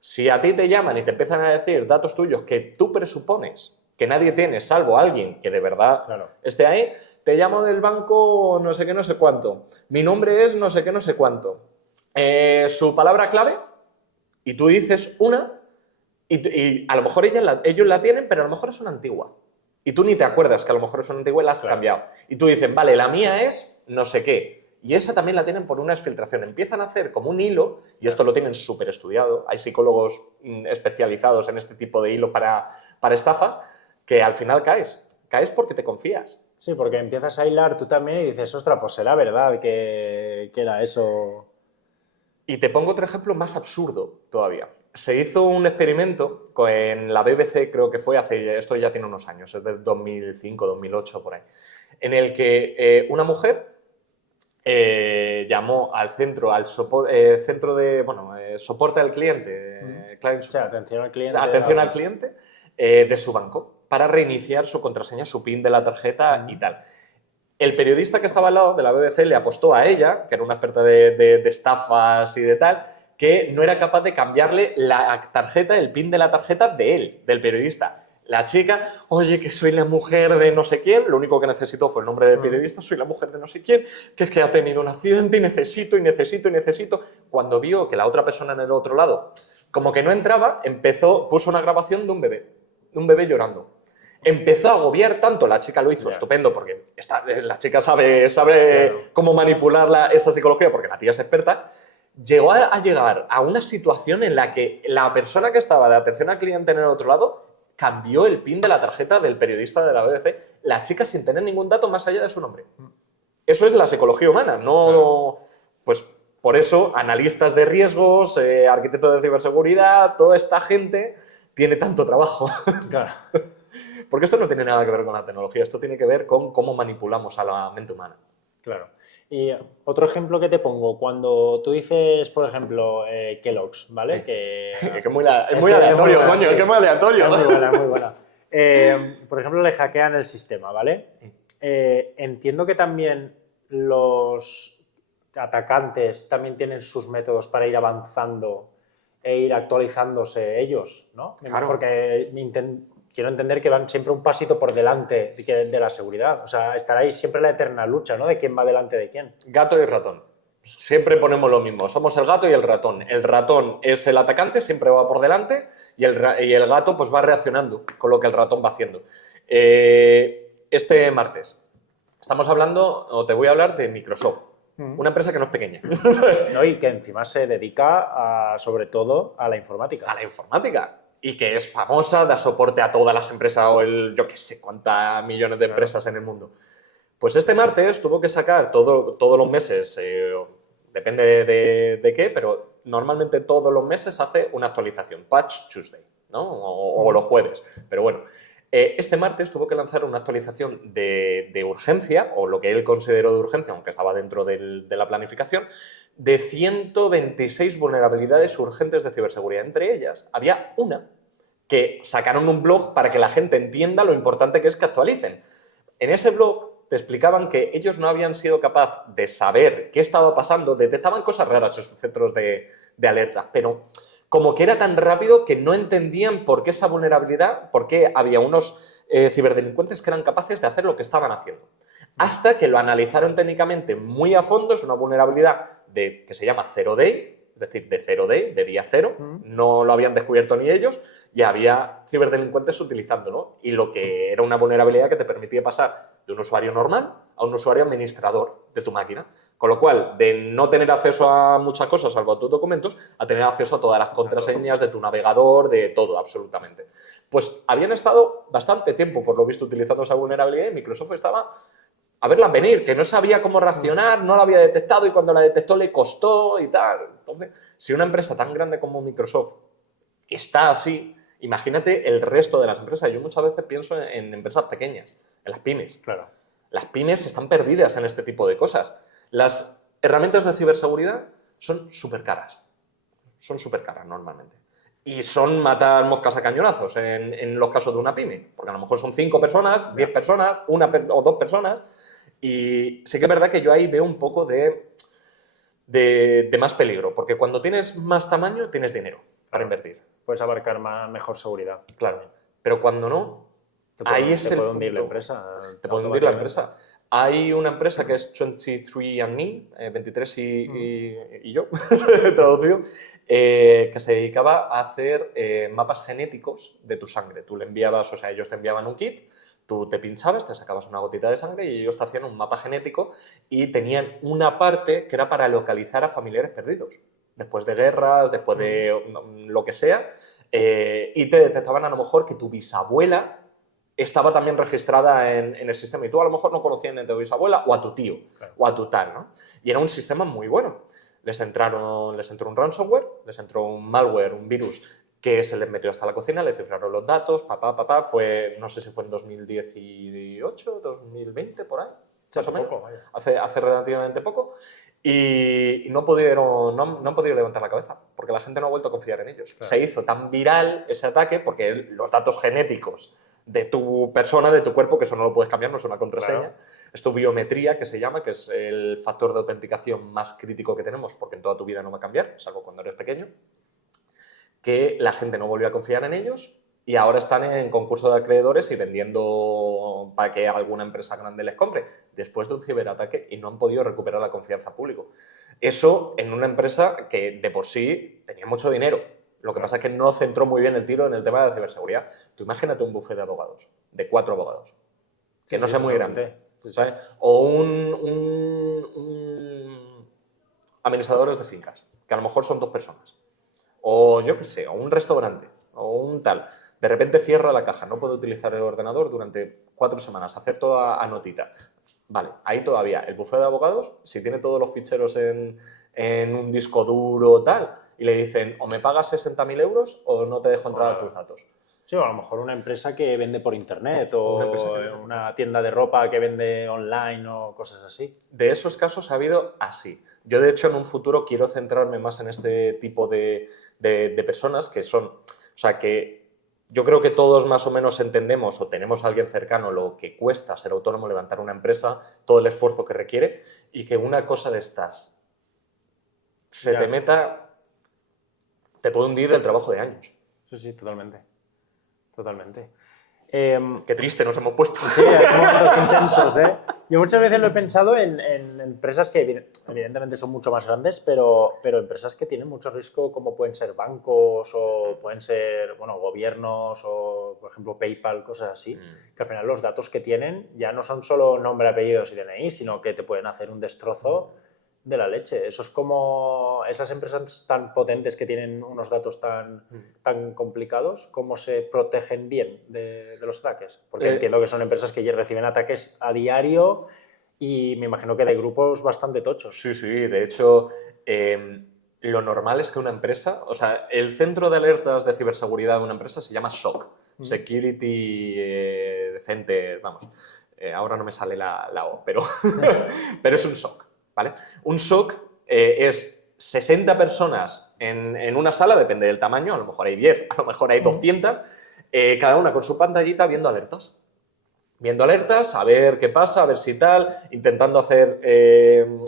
Si a ti te llaman y te empiezan a decir datos tuyos que tú presupones que nadie tiene, salvo alguien que de verdad esté ahí, te llamo del banco no sé qué, no sé cuánto, mi nombre es no sé qué, no sé cuánto, su palabra clave, y tú dices una, y a lo mejor ellos la tienen, pero a lo mejor es una antigua. Y tú ni te acuerdas que a lo mejor es una antigua y la has cambiado. Y tú dices, vale, la mía es no sé qué. Y esa también la tienen por una exfiltración. Empiezan a hacer como un hilo, y esto lo tienen súper estudiado. Hay psicólogos especializados en este tipo de hilo para estafas, que al final caes. Caes porque te confías. Sí, porque empiezas a hilar tú también y dices, ostras, pues será verdad que era eso. Y te pongo otro ejemplo más absurdo todavía. Se hizo un experimento en la BBC, creo que fue esto ya tiene unos años, es del 2005, 2008, por ahí, en el que una mujer llamó al centro, centro de, soporte al cliente, client O sea, support, atención al cliente. al cliente de su banco para reiniciar su contraseña, su PIN de la tarjeta y tal. El periodista que estaba al lado de la BBC le apostó a ella, que era una experta de estafas y de tal, que no era capaz de cambiarle la tarjeta, el PIN de la tarjeta de él, del periodista. La chica, oye, que soy la mujer de no sé quién, lo único que necesitó fue el nombre del periodista, soy la mujer de no sé quién, que es que ha tenido un accidente y necesito. Cuando vio que la otra persona en el otro lado como que no entraba, puso una grabación de un bebé llorando. Empezó a agobiar tanto, la chica lo hizo estupendo, porque la chica sabe cómo manipular esa psicología, porque la tía es experta. Llegó a llegar a una situación en la que la persona que estaba de atención al cliente en el otro lado cambió el PIN de la tarjeta del periodista de la BBC, la chica sin tener ningún dato más allá de su nombre. Eso es la psicología humana, no... Pues por eso, analistas de riesgos, arquitectos de ciberseguridad, toda esta gente tiene tanto trabajo. Claro. Porque esto no tiene nada que ver con la tecnología, esto tiene que ver con cómo manipulamos a la mente humana. Claro. Y otro ejemplo que te pongo, cuando tú dices, por ejemplo, Kellogg's, ¿vale? Que es muy aleatorio, coño, sí. que es muy aleatorio. Es muy buena. Por ejemplo, le hackean el sistema, ¿vale? Entiendo que también los atacantes también tienen sus métodos para ir avanzando e ir actualizándose ellos, ¿no? Claro. Porque quiero entender que van siempre un pasito por delante de la seguridad. O sea, estará ahí siempre la eterna lucha, ¿no? De quién va delante de quién. Gato y ratón. Siempre ponemos lo mismo. Somos el gato y el ratón. El ratón es el atacante, siempre va por delante, y el gato pues va reaccionando con lo que el ratón va haciendo. Este martes estamos hablando, o te voy a hablar de Microsoft. Una empresa que no es pequeña. No, y que encima se dedica sobre todo a la informática. A la informática. Y que es famosa, da soporte a todas las empresas o yo qué sé cuántas millones de empresas en el mundo. Pues este martes tuvo que sacar todos los meses, depende de qué, pero normalmente todos los meses hace una actualización, Patch Tuesday, ¿no? O los jueves. Pero bueno, este martes tuvo que lanzar una actualización de urgencia, o lo que él consideró de urgencia, aunque estaba dentro de la planificación, de 126 vulnerabilidades urgentes de ciberseguridad. Entre ellas había una que sacaron un blog para que la gente entienda lo importante que es que actualicen. En ese blog te explicaban que ellos no habían sido capaces de saber qué estaba pasando, detectaban cosas raras en sus centros de alerta, pero como que era tan rápido que no entendían por qué esa vulnerabilidad, por qué había unos ciberdelincuentes que eran capaces de hacer lo que estaban haciendo. Hasta que lo analizaron técnicamente muy a fondo, es una vulnerabilidad que se llama Zero Day, es decir, de 0 day, de día cero, no lo habían descubierto ni ellos, y había ciberdelincuentes utilizándolo. Y lo que era una vulnerabilidad que te permitía pasar de un usuario normal a un usuario administrador de tu máquina. Con lo cual, de no tener acceso a muchas cosas, salvo a tus documentos, a tener acceso a todas las contraseñas de tu navegador, de todo, absolutamente. Pues habían estado bastante tiempo, por lo visto, utilizando esa vulnerabilidad y Microsoft estaba a verla venir, que no sabía cómo reaccionar, no la había detectado y cuando la detectó le costó y tal. Entonces, si una empresa tan grande como Microsoft está así, imagínate el resto de las empresas. Yo muchas veces pienso en empresas pequeñas, en las pymes. Claro. Las pymes están perdidas en este tipo de cosas. Las herramientas de ciberseguridad son súper caras. Son súper caras normalmente. Y son matar moscas a cañonazos en los casos de una pyme. Porque a lo mejor son 5 personas, 10 personas, una o 2 personas. Y sí que es verdad que yo ahí veo un poco de más peligro. Porque cuando tienes más tamaño, tienes dinero para invertir. Puedes abarcar mejor seguridad. Claro. Pero cuando no, ahí es el punto. Te puede hundir la empresa. Te puede hundir la empresa. Hay una empresa que es 23andMe, 23 y yo, traducido, que se dedicaba a hacer mapas genéticos de tu sangre. Tú le enviabas, o sea, ellos te enviaban un kit, Tú te pinchabas, te sacabas una gotita de sangre y ellos te hacían un mapa genético y tenían una parte que era para localizar a familiares perdidos. Después de guerras, después de lo que sea, y te detectaban a lo mejor que tu bisabuela estaba también registrada en el sistema y tú a lo mejor no conocías ni a tu bisabuela o a tu tío, claro, o a tu tal, ¿no? Y era un sistema muy bueno. Les entró un ransomware, les entró un malware, un virus que se les metió hasta la cocina, le cifraron los datos, fue, no sé si fue en 2018, 2020, por ahí, más o menos, hace relativamente poco, y no han podido levantar la cabeza, porque la gente no ha vuelto a confiar en ellos. Claro. Se hizo tan viral ese ataque, porque los datos genéticos de tu persona, de tu cuerpo, que eso no lo puedes cambiar, no es una contraseña, claro, es tu biometría, que se llama, que es el factor de autenticación más crítico que tenemos, porque en toda tu vida no va a cambiar, salvo cuando eres pequeño, que la gente no volvió a confiar en ellos y ahora están en concurso de acreedores y vendiendo para que alguna empresa grande les compre, después de un ciberataque, y no han podido recuperar la confianza pública. Eso en una empresa que de por sí tenía mucho dinero. Lo que pasa es que no centró muy bien el tiro en el tema de la ciberseguridad. Tú imagínate un bufete de abogados, de 4 abogados, que sí, no sea muy grande. Sí, sí. O administradores de fincas, que a lo mejor son 2 personas. O yo qué sé, o un restaurante, o un tal. De repente cierra la caja, no puede utilizar el ordenador durante 4 semanas, hacer todo a notita. Vale, ahí todavía el bufete de abogados, si tiene todos los ficheros en un disco duro o tal, y le dicen o me pagas 60.000 euros o no te dejo entrar a tus datos. Sí, o a lo mejor una empresa que vende por internet o una tienda de ropa que vende online o cosas así. De esos casos ha habido así. Yo, de hecho, en un futuro quiero centrarme más en este tipo de personas que son, o sea, que yo creo que todos más o menos entendemos o tenemos a alguien cercano lo que cuesta ser autónomo, levantar una empresa, todo el esfuerzo que requiere, y que una cosa de estas se te meta, te puede hundir el trabajo de años. Sí, sí, totalmente. Totalmente. Qué triste nos hemos puesto. Sí, hay momentos intensos, ¿eh? Yo muchas veces lo he pensado en empresas que evidentemente son mucho más grandes, pero empresas que tienen mucho riesgo, como pueden ser bancos o pueden ser, bueno, gobiernos o, por ejemplo, PayPal, cosas así, que al final los datos que tienen ya no son solo nombre, apellidos y DNI, sino que te pueden hacer un destrozo de la leche. Eso es como esas empresas tan potentes que tienen unos datos tan complicados, ¿cómo se protegen bien de los ataques? Porque entiendo que son empresas que reciben ataques a diario y me imagino que de grupos bastante tochos. Sí, sí, de hecho, lo normal es que una empresa, o sea, el centro de alertas de ciberseguridad de una empresa se llama SOC, Security Center, vamos, ahora no me sale la O, pero es un SOC. ¿Vale? Un SOC es 60 personas en una sala, depende del tamaño, a lo mejor hay 10, a lo mejor hay 200, cada una con su pantallita viendo alertas. Viendo alertas, a ver qué pasa, a ver si tal, intentando hacer,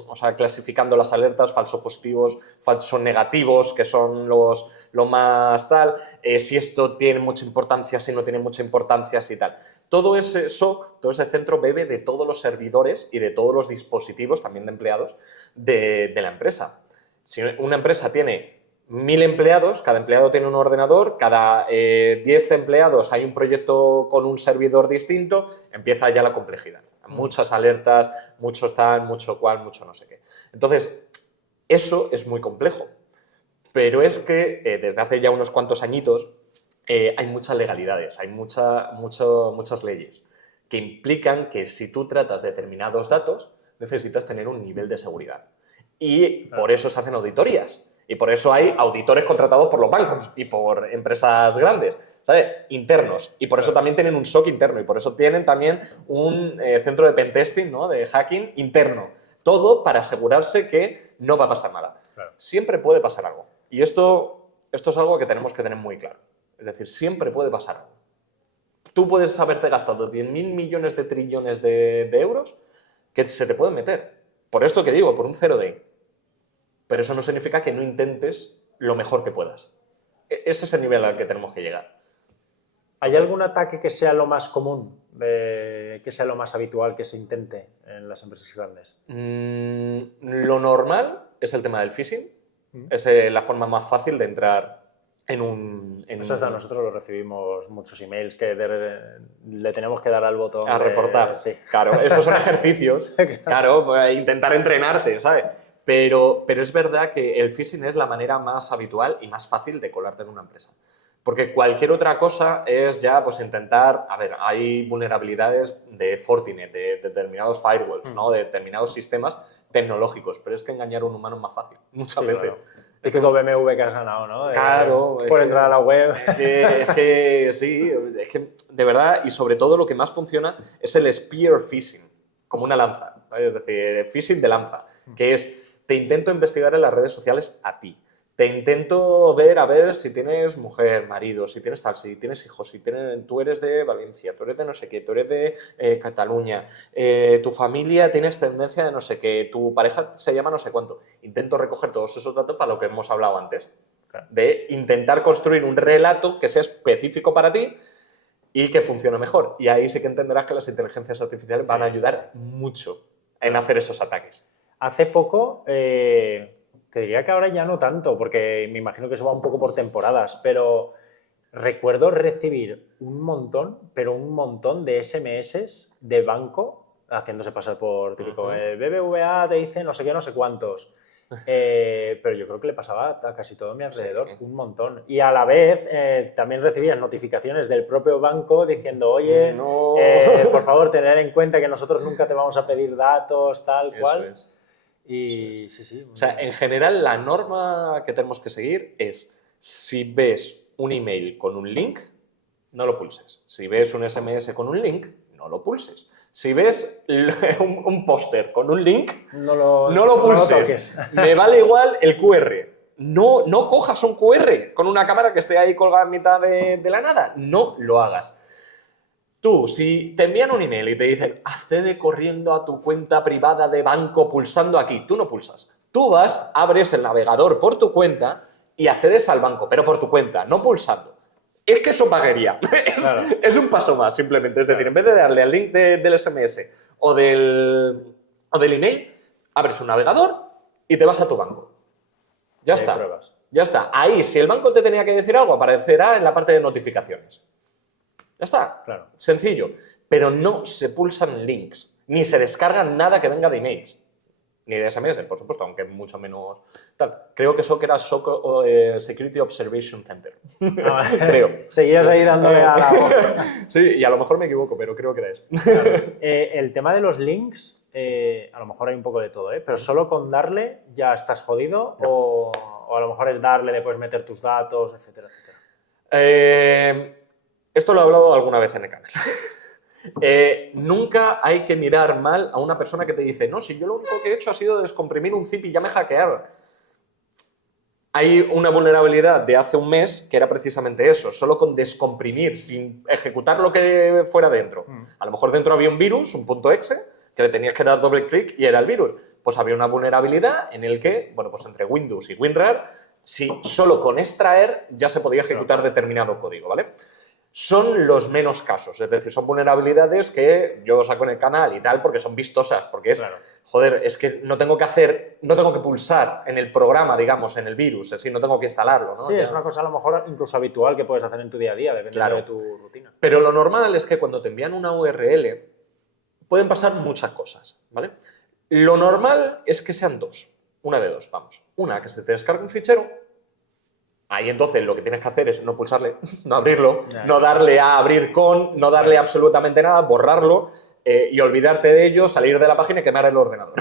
o sea, clasificando las alertas, falsos positivos, falsos negativos, que son lo más tal, si esto tiene mucha importancia, si no tiene mucha importancia, si tal. Todo ese SOC, todo ese centro bebe de todos los servidores y de todos los dispositivos, también de empleados, de la empresa. Si una empresa tiene 1000 empleados, cada empleado tiene un ordenador, cada 10 empleados hay un proyecto con un servidor distinto, empieza ya la complejidad. Muchas alertas, mucho tal, mucho cual, mucho no sé qué. Entonces, eso es muy complejo. Pero es que desde hace ya unos cuantos añitos hay muchas legalidades, hay muchas leyes que implican que si tú tratas determinados datos, necesitas tener un nivel de seguridad. Y por eso se hacen auditorías. Y por eso hay auditores contratados por los bancos y por empresas grandes, ¿sabes? Internos. Y por eso también tienen un SOC interno. Y por eso tienen también un centro de pentesting, ¿no? De hacking interno. Todo para asegurarse que no va a pasar nada. Claro. Siempre puede pasar algo. Y esto es algo que tenemos que tener muy claro. Es decir, siempre puede pasar algo. Tú puedes haberte gastado 10.000 millones de trillones de euros que se te pueden meter. Por esto que digo, por un 0D. Pero eso no significa que no intentes lo mejor que puedas. Ese es el nivel al que tenemos que llegar. ¿Hay algún ataque que sea lo más común, que sea lo más habitual que se intente en las empresas grandes? Lo normal es el tema del phishing. Es la forma más fácil de entrar Eso hasta nosotros lo recibimos muchos emails que le tenemos que dar al botón a reportar. Sí. Claro, esos son ejercicios. Claro, pues, intentar entrenarte, ¿sabes? Pero es verdad que el phishing es la manera más habitual y más fácil de colarte en una empresa. Porque cualquier otra cosa es ya pues intentar, a ver, hay vulnerabilidades de Fortinet, de determinados firewalls, ¿no? De determinados sistemas tecnológicos, pero es que engañar a un humano es más fácil, muchas veces. Claro. Típico BMW que has ganado, ¿no? Claro. Por entrar a la web. Es que sí, es que de verdad, y sobre todo lo que más funciona es el spear phishing, como una lanza, ¿sabes? Es decir, phishing de lanza, que es, te intento investigar en las redes sociales a ti. Te intento ver a ver si tienes mujer, marido, si tienes tal, si tienes hijos, si tú eres de Valencia, tú eres de no sé qué, tú eres de Cataluña, tu familia tienes tendencia de no sé qué, tu pareja se llama no sé cuánto. Intento recoger todos esos datos para lo que hemos hablado antes, de intentar construir un relato que sea específico para ti y que funcione mejor. Y ahí sí que entenderás que las inteligencias artificiales van a ayudar mucho en hacer esos ataques. Hace poco... te diría que ahora ya no tanto, porque me imagino que eso va un poco por temporadas, pero recuerdo recibir un montón, pero un montón de SMS de banco haciéndose pasar por típico BBVA, te dice no sé qué, no sé cuántos. Pero yo creo que le pasaba a casi todo a mi alrededor, un montón. Y a la vez también recibían notificaciones del propio banco diciendo, oye, no. por favor, tener en cuenta que nosotros nunca te vamos a pedir datos, tal cual. Eso es. Y sí. O sea, en general la norma que tenemos que seguir es si ves un email con un link, no lo pulses. Si ves un SMS con un link, no lo pulses. Si ves un póster con un link, no lo pulses. Me vale igual el QR. No cojas un QR con una cámara que esté ahí colgada en mitad de la nada. No lo hagas. Tú, si te envían un email y te dicen accede corriendo a tu cuenta privada de banco pulsando aquí, tú no pulsas. Tú vas, abres el navegador por tu cuenta y accedes al banco, pero por tu cuenta, no pulsando. Es que eso paguería. Claro. Es un paso más, simplemente. Es decir, en vez de darle al link del SMS o del email, abres un navegador y te vas a tu banco. Ya está. Pruebas. Ya está. Ahí, si el banco te tenía que decir algo, aparecerá en la parte de notificaciones. Ya está, claro. Sencillo. Pero no se pulsan links, ni se descargan nada que venga de emails, ni de SMS, por supuesto, aunque mucho menos tal. Creo que eso que era Security Observation Center. Creo. Seguías ahí dándole a la voz. Sí, y a lo mejor me equivoco, pero creo que era eso. Claro. El tema de los links, a lo mejor hay un poco de todo, pero solo con darle ya estás jodido, no. o a lo mejor es darle, después meter tus datos, etcétera, etcétera. Esto lo he hablado alguna vez en el canal. Nunca hay que mirar mal a una persona que te dice no, si yo lo único que he hecho ha sido descomprimir un zip y ya me hackearon. Hay una vulnerabilidad de hace un mes que era precisamente eso, solo con descomprimir, sin ejecutar lo que fuera dentro. A lo mejor dentro había un virus, un .exe, que le tenías que dar doble clic y era el virus. Pues había una vulnerabilidad en el que, bueno, pues entre Windows y WinRAR, si solo con extraer ya se podía ejecutar determinado código, ¿vale? Son los menos casos, es decir, son vulnerabilidades que yo saco en el canal y tal porque son vistosas, porque es, joder, es que no tengo que pulsar en el programa, digamos, en el virus, es decir, no tengo que instalarlo, ¿no? Sí, es una cosa a lo mejor incluso habitual que puedes hacer en tu día a día, dependiendo de tu rutina. Pero lo normal es que cuando te envían una URL pueden pasar muchas cosas, ¿vale? Lo normal es que sean dos, una de dos, vamos. Una, que se te descargue un fichero. Ahí entonces lo que tienes que hacer es no pulsarle, no abrirlo, no darle a abrir con, no darle absolutamente nada, borrarlo y olvidarte de ello, salir de la página y quemar el ordenador.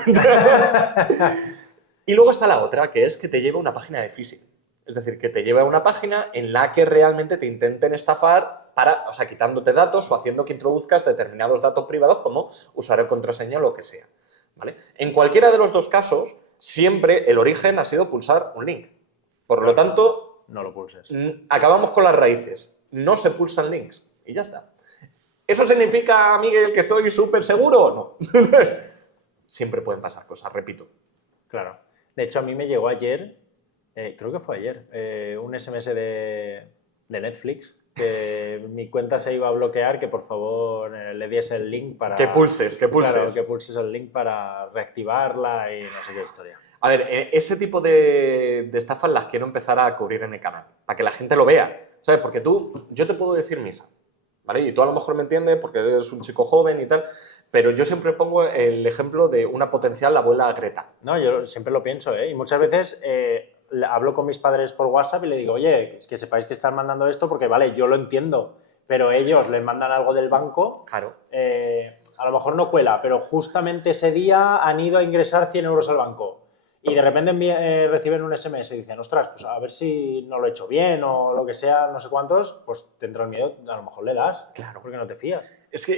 Y luego está la otra, que es que te lleva a una página de phishing. Es decir, que te lleva a una página en la que realmente te intenten estafar o sea, quitándote datos o haciendo que introduzcas determinados datos privados como usuario, contraseña o lo que sea, ¿vale? En cualquiera de los dos casos, siempre el origen ha sido pulsar un link. Por lo tanto, no lo pulses. Acabamos con las raíces. No se pulsan links. Y ya está. ¿Eso significa, Miguel, que estoy súper seguro? No. Siempre pueden pasar cosas, repito. Claro. De hecho, a mí me llegó ayer, creo que fue ayer, un SMS de Netflix que mi cuenta se iba a bloquear, que por favor le diese el link para... Que pulses. Claro, que pulses el link para reactivarla y no sé qué historia. A ver, ese tipo de estafas las quiero empezar a cubrir en el canal, para que la gente lo vea, ¿sabes? Porque yo te puedo decir misa, ¿vale? Y tú a lo mejor me entiendes porque eres un chico joven y tal, pero yo siempre pongo el ejemplo de una potencial abuela Greta. No, yo siempre lo pienso, ¿eh? Y muchas veces hablo con mis padres por WhatsApp y le digo, oye, que sepáis que están mandando esto porque, vale, yo lo entiendo, pero ellos les mandan algo del banco, Claro. A lo mejor no cuela, pero justamente ese día han ido a ingresar 100 euros al banco y de repente reciben un SMS y dicen, ostras, pues a ver si no lo he hecho bien o lo que sea, no sé cuántos, pues te entra el miedo, a lo mejor le das, Claro. porque no te fías.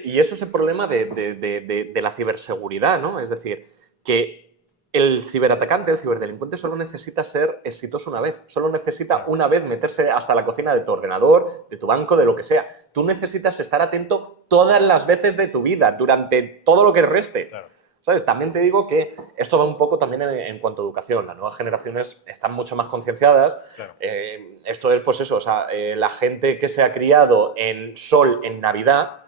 Y ese es el problema de la ciberseguridad, ¿no? Es decir, que el ciberatacante, el ciberdelincuente, solo necesita ser exitoso una vez. Solo necesita una vez meterse hasta la cocina de tu ordenador, de tu banco, de lo que sea. Tú necesitas estar atento todas las veces de tu vida, durante todo lo que reste. Claro. ¿Sabes? También te digo que esto va un poco también en cuanto a educación. Las nuevas generaciones están mucho más concienciadas. Claro. Esto es, pues eso, o sea, la gente que se ha criado en sol, en Navidad,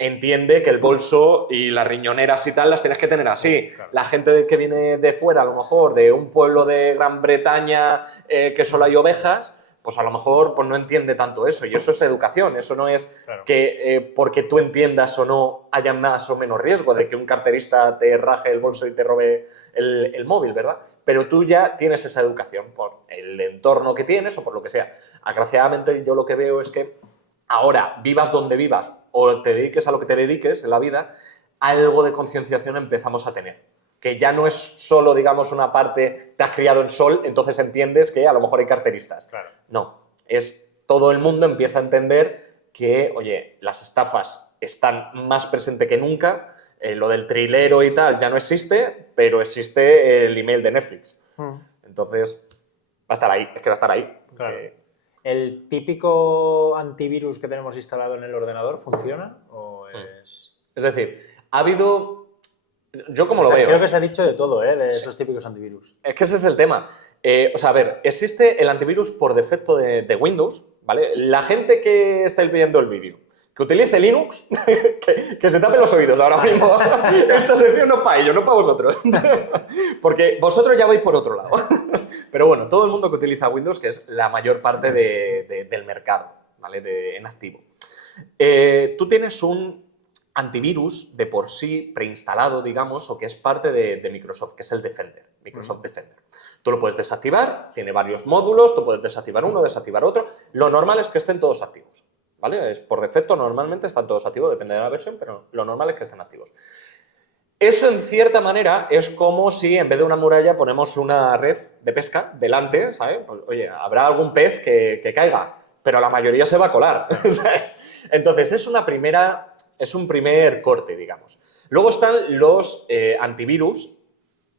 entiende que el bolso y las riñoneras y tal las tienes que tener así. Claro. La gente que viene de fuera, a lo mejor, de un pueblo de Gran Bretaña que solo hay ovejas, pues a lo mejor pues no entiende tanto eso. Y eso es educación, eso no es Claro. que porque tú entiendas o no haya más o menos riesgo de que un carterista te raje el bolso y te robe el móvil, ¿verdad? Pero tú ya tienes esa educación por el entorno que tienes o por lo que sea. Desgraciadamente yo lo que veo es que ahora, vivas donde vivas o te dediques a lo que te dediques en la vida, algo de concienciación empezamos a tener. Que ya no es solo, digamos, una parte, te has criado en sol, entonces entiendes que a lo mejor hay carteristas. Claro. No, es todo el mundo empieza a entender que, oye, las estafas están más presentes que nunca, lo del trilero y tal ya no existe, pero existe el email de Netflix. Entonces, va a estar ahí, es que va a estar ahí. Claro. ¿El típico antivirus que tenemos instalado en el ordenador funciona o es...? Es decir, ha habido... Yo como lo veo... Creo que se ha dicho de todo, de esos típicos antivirus. Es que ese es el tema. O sea, a ver, existe el antivirus por defecto de Windows, ¿vale? La gente que estáis viendo el vídeo, que utilice Linux, que se tape los oídos ahora mismo. Esta sección no es para ellos, no para vosotros. Porque vosotros ya vais por otro lado. Pero bueno, todo el mundo que utiliza Windows, que es la mayor parte del mercado, ¿vale? En activo. Tú tienes un antivirus de por sí preinstalado, digamos, o que es parte de Microsoft, que es el Defender, Microsoft Defender. Tú lo puedes desactivar, tiene varios módulos, tú puedes desactivar uno, desactivar otro. Lo normal es que estén todos activos, ¿vale? Es por defecto, normalmente están todos activos, depende de la versión, pero lo normal es que estén activos. Eso, en cierta manera, es como si en vez de una muralla ponemos una red de pesca delante, ¿sabes? Pues, oye, habrá algún pez que caiga, pero la mayoría se va a colar, ¿sabes? Entonces, es un primer corte, digamos. Luego están los antivirus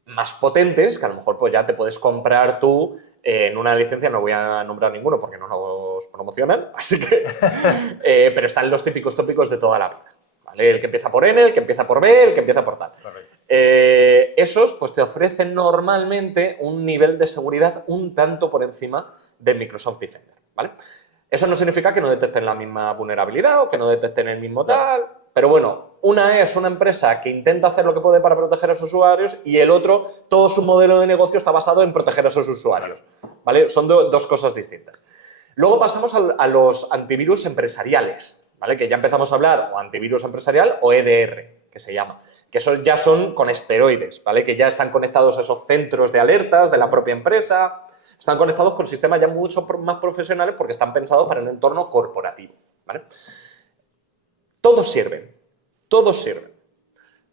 más potentes, que a lo mejor pues ya te puedes comprar tú en una licencia, no voy a nombrar ninguno porque no nos promocionan, así que... pero están los típicos tópicos de toda la vida, ¿vale? El que empieza por N, el que empieza por B, el que empieza por tal. Esos pues te ofrecen normalmente un nivel de seguridad un tanto por encima del Microsoft Defender, ¿vale? Eso no significa que no detecten la misma vulnerabilidad o que no detecten el mismo tal, pero bueno, una es una empresa que intenta hacer lo que puede para proteger a sus usuarios y el otro, todo su modelo de negocio está basado en proteger a sus usuarios, ¿vale? Son dos cosas distintas. Luego pasamos a los antivirus empresariales, ¿vale? Que ya empezamos a hablar o antivirus empresarial o EDR, que se llama, que esos ya son con esteroides, ¿vale? Que ya están conectados a esos centros de alertas de la propia empresa. Están conectados con sistemas ya mucho más profesionales porque están pensados para un entorno corporativo, ¿vale? Todos sirven,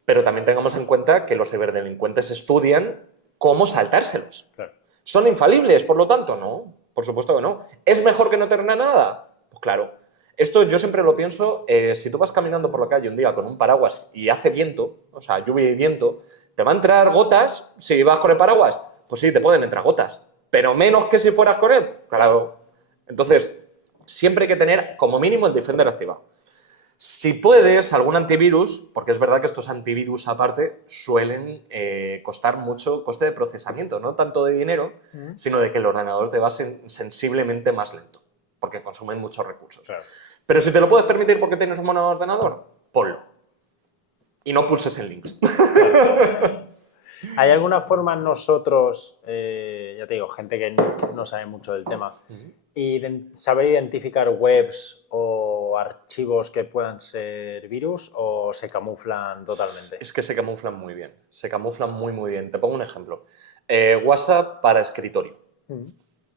pero también tengamos en cuenta que los ciberdelincuentes estudian cómo saltárselos. Claro. ¿Son infalibles, por lo tanto? No, por supuesto que no. ¿Es mejor que no tener nada? Pues claro. Esto yo siempre lo pienso, si tú vas caminando por la calle un día con un paraguas y hace viento, o sea, lluvia y viento, ¿te van a entrar gotas si vas con el paraguas? Pues sí, te pueden entrar gotas. Pero menos que si fueras con él. Claro. Entonces, siempre hay que tener como mínimo el Defender activado. Si puedes, algún antivirus, porque es verdad que estos antivirus aparte suelen costar mucho coste de procesamiento, no tanto de dinero, sino de que el ordenador te va sensiblemente más lento. porque consumen muchos recursos. Claro. Pero si te lo puedes permitir porque tienes un buen ordenador, ponlo. Y no pulses en links. ¿Hay alguna forma nosotros, ya te digo, gente que no sabe mucho del tema, saber identificar webs o archivos que puedan ser virus o se camuflan totalmente? Es que se camuflan muy bien. Se camuflan muy, muy bien. Te pongo un ejemplo. WhatsApp para escritorio.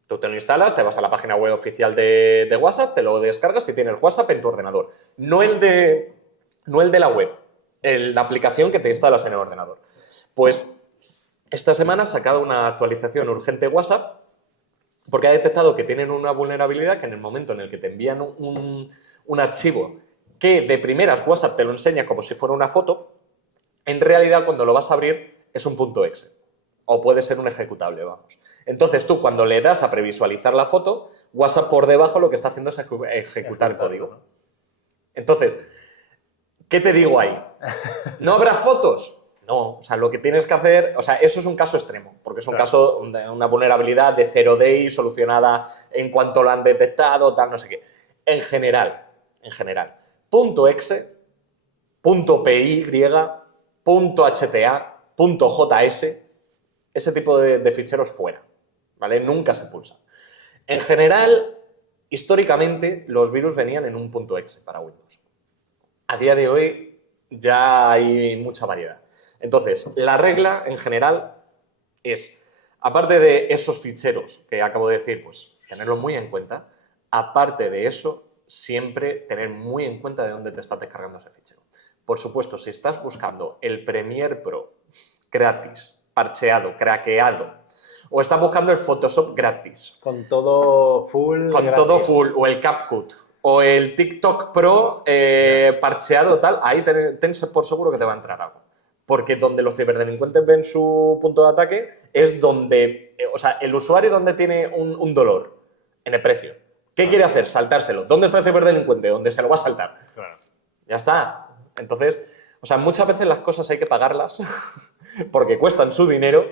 Tú te lo instalas, te vas a la página web oficial de WhatsApp, te lo descargas y tienes WhatsApp en tu ordenador. No el de la web, la aplicación que te instalas en el ordenador. Pues esta semana ha sacado una actualización urgente WhatsApp porque ha detectado que tienen una vulnerabilidad que en el momento en el que te envían un archivo que de primeras WhatsApp te lo enseña como si fuera una foto, en realidad cuando lo vas a abrir es un .exe o puede ser un ejecutable, vamos. Entonces tú cuando le das a previsualizar la foto, WhatsApp por debajo lo que está haciendo es ejecutar código. ¿No? Entonces, ¿qué te digo ahí? ¿No habrá fotos? No, o sea, lo que tienes que hacer, o sea, eso es un caso extremo, porque es un caso de una vulnerabilidad de 0 day solucionada en cuanto lo han detectado, tal, no sé qué. En general, .exe, .py, .hta, .js, ese tipo de ficheros fuera, ¿vale? Nunca se pulsan. En general, históricamente, los virus venían en un .exe para Windows. A día de hoy ya hay mucha variedad. Entonces, la regla en general es, aparte de esos ficheros que acabo de decir, pues tenerlo muy en cuenta, aparte de eso, siempre tener muy en cuenta de dónde te estás descargando ese fichero. Por supuesto, si estás buscando el Premiere Pro gratis, parcheado, craqueado, o estás buscando el Photoshop gratis, Con todo full. con gratis. todo full, o el CapCut, o el TikTok Pro parcheado, tal, ahí ten por seguro que te va a entrar algo. Porque donde los ciberdelincuentes ven su punto de ataque es donde, o sea, el usuario donde tiene un dolor en el precio. ¿Qué quiere hacer? Saltárselo. ¿Dónde está el ciberdelincuente? ¿Dónde se lo va a saltar? Claro. Ya está. Entonces, o sea, muchas veces las cosas hay que pagarlas porque cuestan su dinero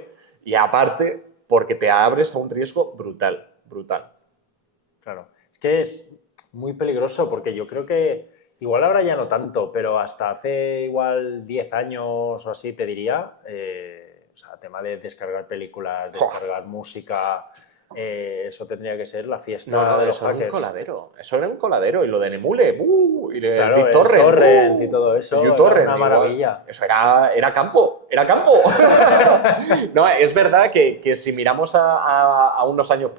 y aparte porque te abres a un riesgo brutal, brutal. Claro. Es que es muy peligroso porque yo creo que igual ahora ya no tanto, pero hasta hace igual 10 años o así te diría, o sea, tema de descargar películas, descargar música, eso tendría que ser la fiesta de los eso era un hackers. coladero. Eso era un coladero. Y lo de Nemule, y el Claro, BitTorrent, Torrent y todo eso, el era uTorrent, una igual. maravilla. Eso era campo, era campo. No, es verdad que si miramos a unos años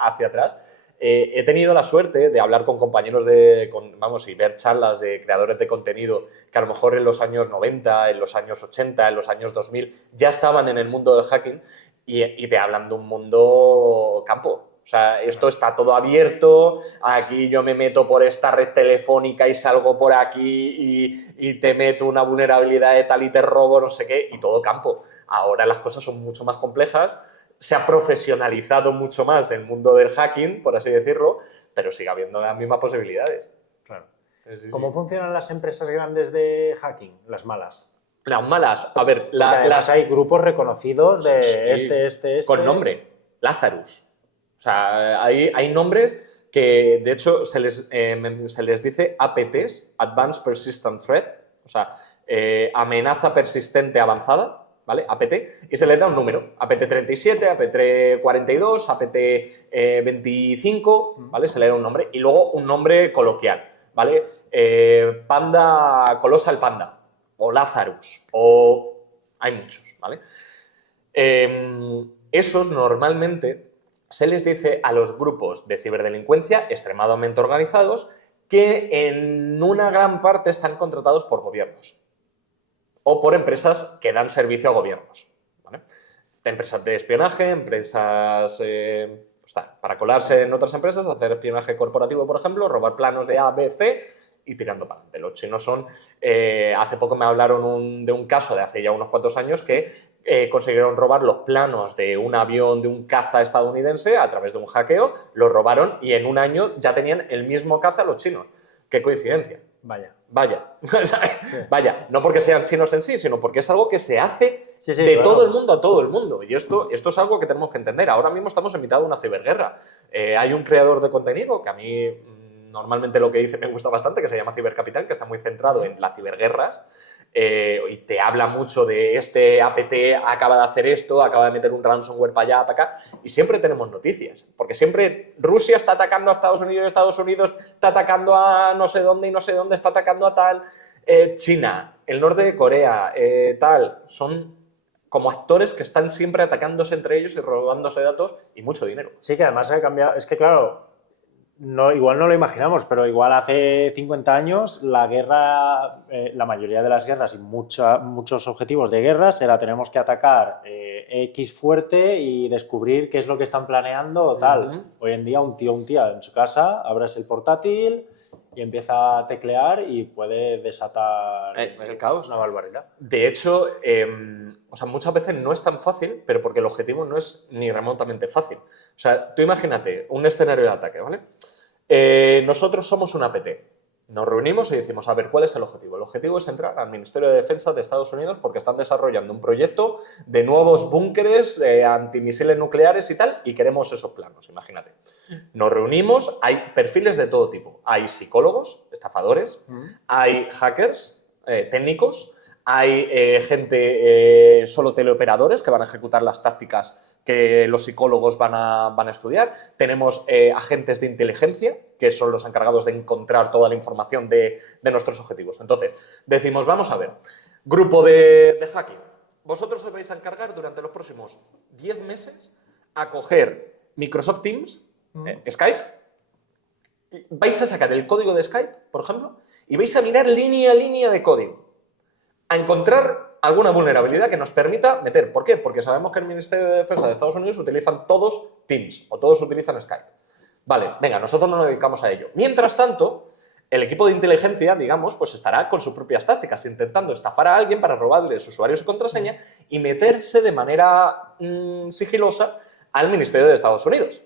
hacia atrás, he tenido la suerte de hablar con compañeros y ver charlas de creadores de contenido que a lo mejor en los años 90, en los años 80, en los años 2000 ya estaban en el mundo del hacking y te hablan de un mundo campo. O sea, esto está todo abierto, aquí yo me meto por esta red telefónica y salgo por aquí y te meto una vulnerabilidad de tal y te robo, no sé qué, y todo campo. Ahora las cosas son mucho más complejas, se ha profesionalizado mucho más el mundo del hacking, por así decirlo, pero sigue habiendo las mismas posibilidades. Claro. Sí. ¿Cómo funcionan las empresas grandes de hacking, las malas? Las malas, a ver, hay grupos reconocidos de Sí, este. con nombre, Lazarus. O sea, hay nombres que, de hecho, se les dice APTs, Advanced Persistent Threat, o sea, amenaza persistente avanzada, ¿vale? APT, y se les da un número, APT37, APT42, APT25, ¿vale? Se le da un nombre, y luego un nombre coloquial, ¿vale? Colossal Panda, o Lazarus, o hay muchos, ¿vale? Esos normalmente se les dice a los grupos de ciberdelincuencia extremadamente organizados que en una gran parte están contratados por gobiernos o por empresas que dan servicio a gobiernos, ¿vale? Empresas de espionaje, empresas para colarse en otras empresas, hacer espionaje corporativo, por ejemplo, robar planos de A, B, C y tirando para adelante. Los chinos son... hace poco me hablaron de un caso de hace ya unos cuantos años que consiguieron robar los planos de un avión, de un caza estadounidense a través de un hackeo, lo robaron y en un año ya tenían el mismo caza los chinos. ¡Qué coincidencia! Vaya. Vaya, vaya, no porque sean chinos en sí, sino porque es algo que se hace de claro. todo el mundo a todo el mundo. Y esto es algo que tenemos que entender. Ahora mismo estamos en mitad de una ciberguerra. Hay un creador de contenido que a mí normalmente lo que dice me gusta bastante, que se llama Cibercapitán, que está muy centrado en las ciberguerras. Y te habla mucho de este APT acaba de hacer esto, acaba de meter un ransomware para allá, para acá, y siempre tenemos noticias, porque siempre Rusia está atacando a Estados Unidos está atacando a no sé dónde y no sé dónde está atacando a tal, China, el norte de Corea, tal, son como actores que están siempre atacándose entre ellos y robándose datos y mucho dinero. Sí, que además ha cambiado. Es que, claro, no, igual no lo imaginamos, pero igual hace 50 años la guerra, la mayoría de las guerras y muchos objetivos de guerras era tenemos que atacar X fuerte y descubrir qué es lo que están planeando o tal. Hoy en día un tío o un tía en su casa, abres el portátil y empieza a teclear y puede desatar el caos. Una barbaridad. De hecho, o sea, muchas veces no es tan fácil, pero porque el objetivo no es ni remotamente fácil. O sea, tú imagínate un escenario de ataque, ¿vale? Nosotros somos un APT. Nos reunimos y decimos, a ver, ¿cuál es el objetivo? El objetivo es entrar al Ministerio de Defensa de Estados Unidos porque están desarrollando un proyecto de nuevos búnkeres antimisiles nucleares y tal, y queremos esos planos, imagínate. Nos reunimos, hay perfiles de todo tipo. Hay psicólogos, estafadores, hay hackers, técnicos, hay gente, solo teleoperadores que van a ejecutar las tácticas que los psicólogos van a estudiar. Tenemos agentes de inteligencia, que son los encargados de encontrar toda la información de nuestros objetivos. Entonces, decimos, vamos a ver, grupo de hacking, vosotros os vais a encargar durante los próximos 10 meses a coger Microsoft Teams, Skype, vais a sacar el código de Skype, por ejemplo, y vais a mirar línea a línea de código, a encontrar alguna vulnerabilidad que nos permita meter. ¿Por qué? Porque sabemos que el Ministerio de Defensa de Estados Unidos utilizan todos Teams o todos utilizan Skype. Vale, venga, nosotros no nos dedicamos a ello. Mientras tanto, el equipo de inteligencia, digamos, pues estará con sus propias tácticas, intentando estafar a alguien para robarle sus usuarios y contraseña y meterse de manera sigilosa al Ministerio de Estados Unidos.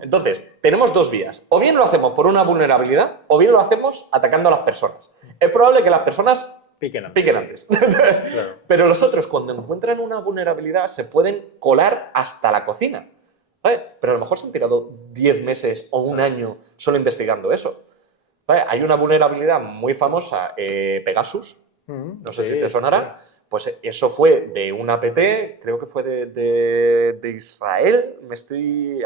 Entonces, tenemos dos vías. O bien lo hacemos por una vulnerabilidad, o bien lo hacemos atacando a las personas. Es probable que las personas piquen antes. Claro. Pero los otros, cuando encuentran una vulnerabilidad, se pueden colar hasta la cocina. ¿Vale? Pero a lo mejor se han tirado 10 meses o un año solo investigando eso. ¿Vale? Hay una vulnerabilidad muy famosa, Pegasus, no sé si te sonará. Sí. Pues eso fue de un APT, creo que fue de Israel,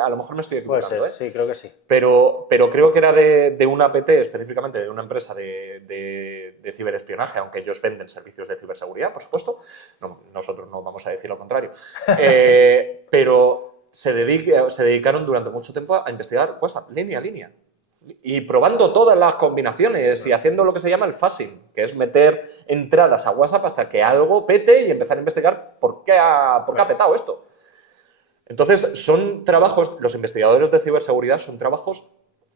a lo mejor me estoy equivocando. Puede ser, sí, creo que sí. Pero creo que era de un APT, específicamente de una empresa de ciberespionaje, aunque ellos venden servicios de ciberseguridad, por supuesto. No, nosotros no vamos a decir lo contrario. Pero se dedicaron durante mucho tiempo a investigar WhatsApp, línea a línea. Y probando todas las combinaciones y haciendo lo que se llama el phishing, que es meter entradas a WhatsApp hasta que algo pete y empezar a investigar por qué ha petado esto. Entonces, son trabajos, los investigadores de ciberseguridad son trabajos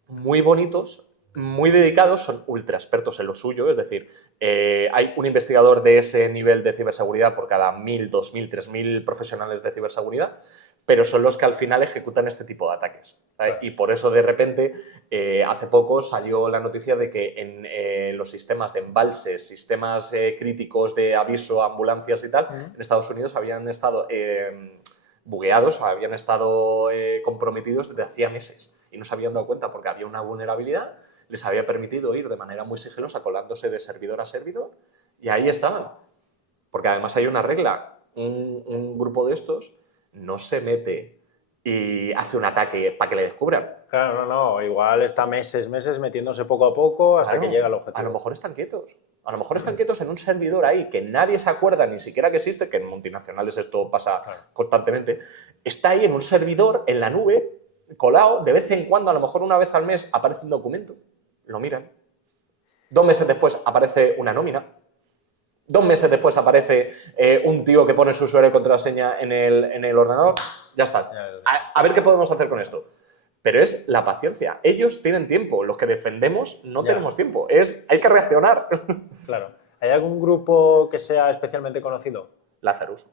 muy bonitos, muy dedicados, son ultra expertos en lo suyo, es decir, hay un investigador de ese nivel de ciberseguridad por cada 1.000, 2.000, 3.000 profesionales de ciberseguridad, pero son los que al final ejecutan este tipo de ataques. Claro. Y por eso, de repente, hace poco salió la noticia de que en los sistemas de embalses, sistemas críticos de aviso, ambulancias y tal, en Estados Unidos habían estado bugueados, habían estado comprometidos desde hacía meses y no se habían dado cuenta porque había una vulnerabilidad, les había permitido ir de manera muy sigilosa colándose de servidor a servidor y ahí estaban. Porque además hay una regla, un grupo de estos no se mete y hace un ataque para que le descubran. Claro, no, igual está meses metiéndose poco a poco hasta que llega el objetivo. A lo mejor están quietos. A lo mejor están quietos en un servidor ahí que nadie se acuerda ni siquiera que existe, que en multinacionales esto pasa constantemente. Está ahí en un servidor, en la nube, colado, de vez en cuando, a lo mejor una vez al mes, aparece un documento, lo miran. 2 meses después aparece una nómina. 2 meses después aparece un tío que pone su usuario y contraseña en el ordenador. Ya está. A ver qué podemos hacer con esto. Pero es la paciencia. Ellos tienen tiempo. Los que defendemos no tenemos tiempo. Hay que reaccionar. Claro. ¿Hay algún grupo que sea especialmente conocido? Lazarus.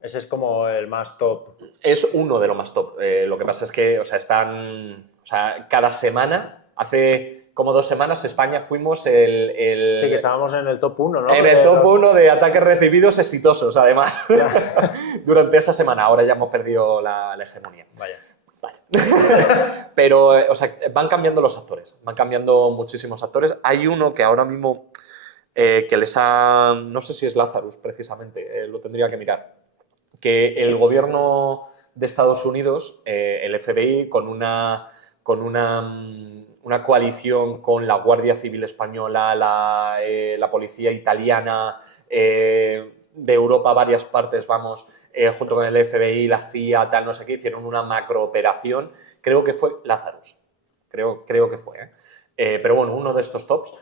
Ese es como el más top. Es uno de los más top. Lo que pasa es que, cada semana, hace como 2 semanas España fuimos Sí, que estábamos en el top 1, ¿no? en el top 1 de ataques recibidos exitosos, además, durante esa semana. Ahora ya hemos perdido la hegemonía. Vaya. Pero, o sea, van cambiando los actores, van cambiando muchísimos actores. Hay uno que ahora mismo que les ha... No sé si es Lazarus, precisamente, lo tendría que mirar. Que el gobierno de Estados Unidos, el FBI, con una coalición con la Guardia Civil Española, la policía italiana, de Europa, varias partes, vamos, junto con el FBI, la CIA, tal, no sé qué, hicieron una macrooperación. Creo que fue Lazarus. Creo que fue. Pero bueno, uno de estos tops.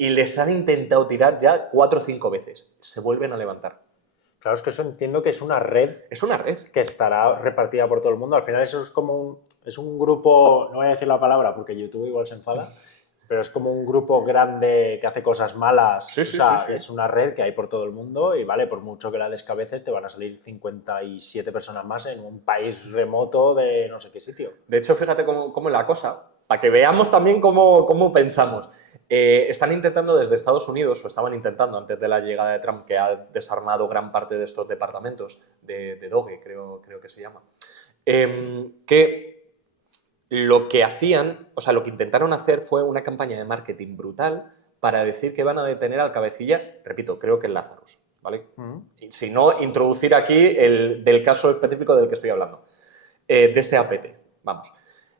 Y les han intentado tirar ya 4 o 5 veces. Se vuelven a levantar. Claro, es que eso entiendo que es una red. Es una red. Que estará repartida por todo el mundo. Al final eso es como un grupo, no voy a decir la palabra porque YouTube igual se enfada, pero es como un grupo grande que hace cosas malas. Sí, sí, o sea, sí. es una red que hay por todo el mundo y vale, por mucho que la descabeces te van a salir 57 personas más en un país remoto de no sé qué sitio. De hecho, fíjate cómo es la cosa, para que veamos también cómo pensamos. Están intentando desde Estados Unidos, o estaban intentando antes de la llegada de Trump, que ha desarmado gran parte de estos departamentos, de Doge, creo que se llama, que lo que hacían, o sea, lo que intentaron hacer fue una campaña de marketing brutal para decir que van a detener al cabecilla, repito, creo que es Lazarus, ¿vale? Y si no, introducir aquí del caso específico del que estoy hablando, de este APT, vamos.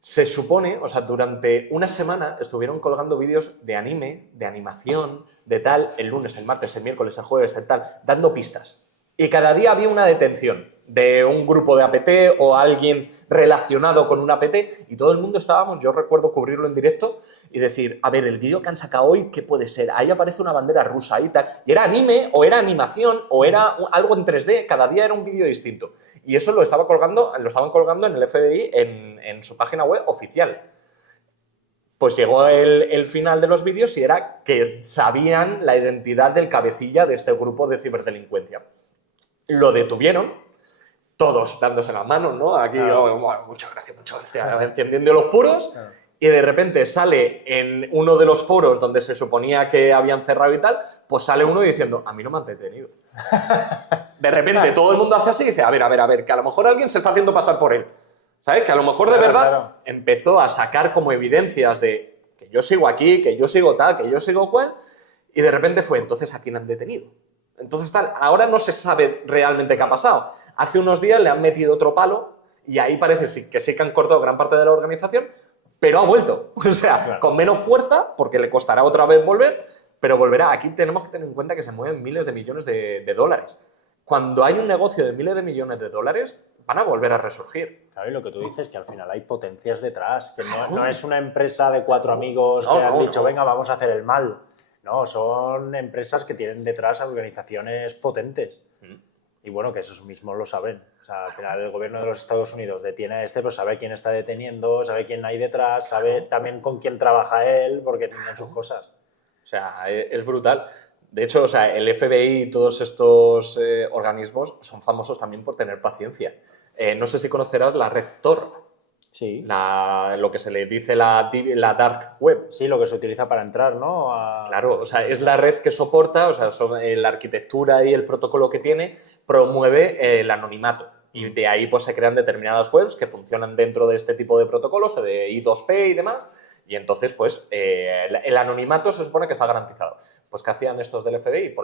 Se supone, o sea, durante una semana estuvieron colgando vídeos de anime, de animación, de tal, el lunes, el martes, el miércoles, el jueves, el tal, dando pistas. Y cada día había una detención de un grupo de APT o alguien relacionado con un APT y todo el mundo estábamos, yo recuerdo cubrirlo en directo y decir, a ver, el vídeo que han sacado hoy, ¿qué puede ser? Ahí aparece una bandera rusa y tal. Y era anime, o era animación, o era algo en 3D, cada día era un vídeo distinto. Y eso lo estaban colgando en el FBI, en su página web oficial. Pues llegó el final de los vídeos y era que sabían la identidad del cabecilla de este grupo de ciberdelincuencia. Lo detuvieron, todos dándose las manos, ¿no? Aquí, Claro. bueno, muchas gracias, encendiendo los puros, claro. Y de repente sale en uno de los foros donde se suponía que habían cerrado y tal, pues sale uno diciendo, a mí no me han detenido. De repente todo el mundo hace así y dice, a ver, que a lo mejor alguien se está haciendo pasar por él. ¿Sabes? Que a lo mejor de verdad empezó a sacar como evidencias de que yo sigo aquí, que yo sigo tal, que yo sigo cual, y de repente fue, entonces, ¿a quién han detenido? Entonces, tal, ahora no se sabe realmente qué ha pasado. Hace unos días le han metido otro palo y ahí parece que sí que han cortado gran parte de la organización, pero ha vuelto. O sea, claro, con menos fuerza, porque le costará otra vez volver, pero volverá. Aquí tenemos que tener en cuenta que se mueven miles de millones de dólares. Cuando hay un negocio de miles de millones de dólares, van a volver a resurgir. Claro, y lo que tú dices, que al final hay potencias detrás, que no es una empresa de 4 amigos que han dicho, venga, vamos a hacer el mal. No, son empresas que tienen detrás organizaciones potentes. Y bueno, que esos mismos lo saben. O sea, al final el gobierno de los Estados Unidos detiene a este, pero sabe quién está deteniendo, sabe quién hay detrás, sabe también con quién trabaja él, porque tienen sus cosas. O sea, es brutal. De hecho, o sea, el FBI y todos estos organismos son famosos también por tener paciencia. No sé si conocerás la red Tor. Sí. Lo que se le dice la dark web. Sí, lo que se utiliza para entrar, ¿no? Claro, o sea, es la red que soporta, o sea, la arquitectura y el protocolo que tiene promueve el anonimato. Y de ahí pues se crean determinadas webs que funcionan dentro de este tipo de protocolos, de I2P y demás. Y entonces, pues, el anonimato se supone que está garantizado. Pues, ¿qué hacían estos del FBI?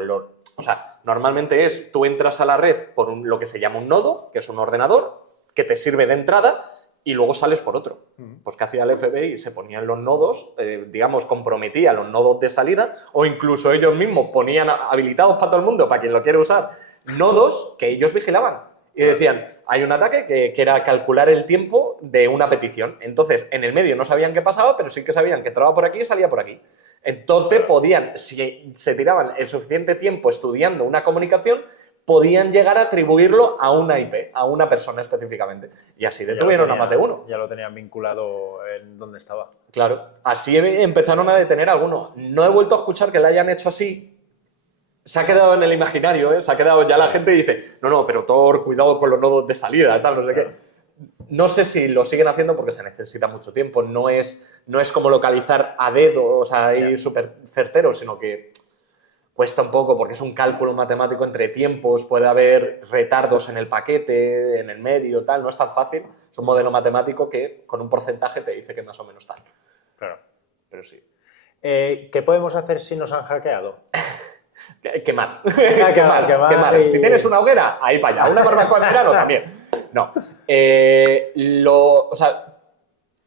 O sea, normalmente tú entras a la red por lo que se llama un nodo, que es un ordenador, que te sirve de entrada, y luego sales por otro. Pues, ¿qué hacía el FBI? Se ponían los nodos, digamos, comprometía los nodos de salida, o incluso ellos mismos ponían habilitados para todo el mundo, para quien lo quiera usar, nodos que ellos vigilaban. Y decían, hay un ataque que era calcular el tiempo de una petición. Entonces, en el medio no sabían qué pasaba, pero sí que sabían que entraba por aquí y salía por aquí. Entonces, si se tiraban el suficiente tiempo estudiando una comunicación, podían llegar a atribuirlo a una IP, a una persona específicamente. Y así detuvieron a más de uno. Ya lo tenían vinculado en donde estaba. Claro. Así empezaron a detener a algunos. No he vuelto a escuchar que lo hayan hecho así. Se ha quedado en el imaginario, ¿eh? Se ha quedado, ya la gente dice, no, pero Tor, cuidado con los nodos de salida, tal, no sé qué. No sé si lo siguen haciendo porque se necesita mucho tiempo. No es como localizar a dedo, o sea, ir súper certero, sino que cuesta un poco porque es un cálculo matemático entre tiempos, puede haber retardos en el paquete, en el medio, tal. No es tan fácil. Es un modelo matemático que con un porcentaje te dice que más o menos tal. Claro. Pero sí. ¿Qué podemos hacer si nos han hackeado? Quemar. Quemar y... Si tienes una hoguera, ahí para allá. Una barbacoa en verano también. No. O sea,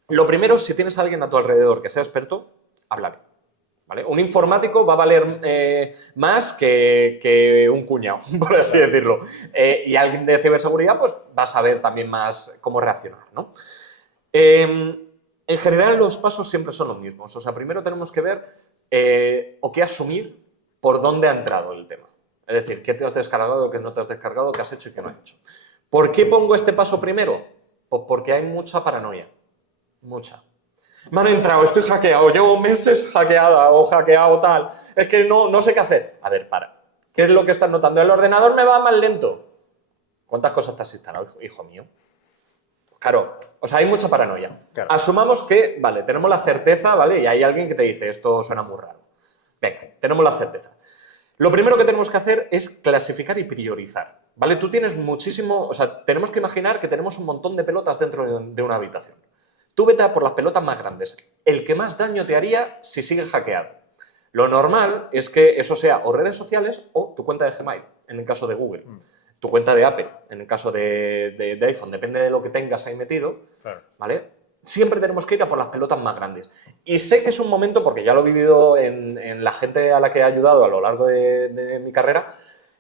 lo primero, si tienes a alguien a tu alrededor que sea experto, háblale. ¿Vale? Un informático va a valer más que un cuñado, por así decirlo. Y alguien de ciberseguridad pues, va a saber también más cómo reaccionar, ¿no? En general, los pasos siempre son los mismos. O sea, primero tenemos que ver o que asumir por dónde ha entrado el tema. Es decir, qué te has descargado, qué no te has descargado, qué has hecho y qué no has hecho. ¿Por qué pongo este paso primero? Pues porque hay mucha paranoia. Mucha. Me han entrado, estoy hackeado, llevo meses hackeada o hackeado tal. Es que no sé qué hacer. A ver, para. ¿Qué es lo que estás notando? El ordenador me va más lento. ¿Cuántas cosas te has instalado, hijo mío? Claro, o sea, hay mucha paranoia. Claro. Asumamos que, vale, tenemos la certeza, ¿vale? Y hay alguien que te dice, esto suena muy raro. Venga, tenemos la certeza. Lo primero que tenemos que hacer es clasificar y priorizar, ¿vale? Tú tienes muchísimo, o sea, tenemos que imaginar que tenemos un montón de pelotas dentro de una habitación. Tú vete a por las pelotas más grandes, el que más daño te haría si sigues hackeado. Lo normal es que eso sea o redes sociales o tu cuenta de Gmail, en el caso de Google. Tu cuenta de Apple, en el caso de iPhone, depende de lo que tengas ahí metido, Claro. ¿vale? Siempre tenemos que ir a por las pelotas más grandes. Y sé que es un momento, porque ya lo he vivido en la gente a la que he ayudado a lo largo de mi carrera,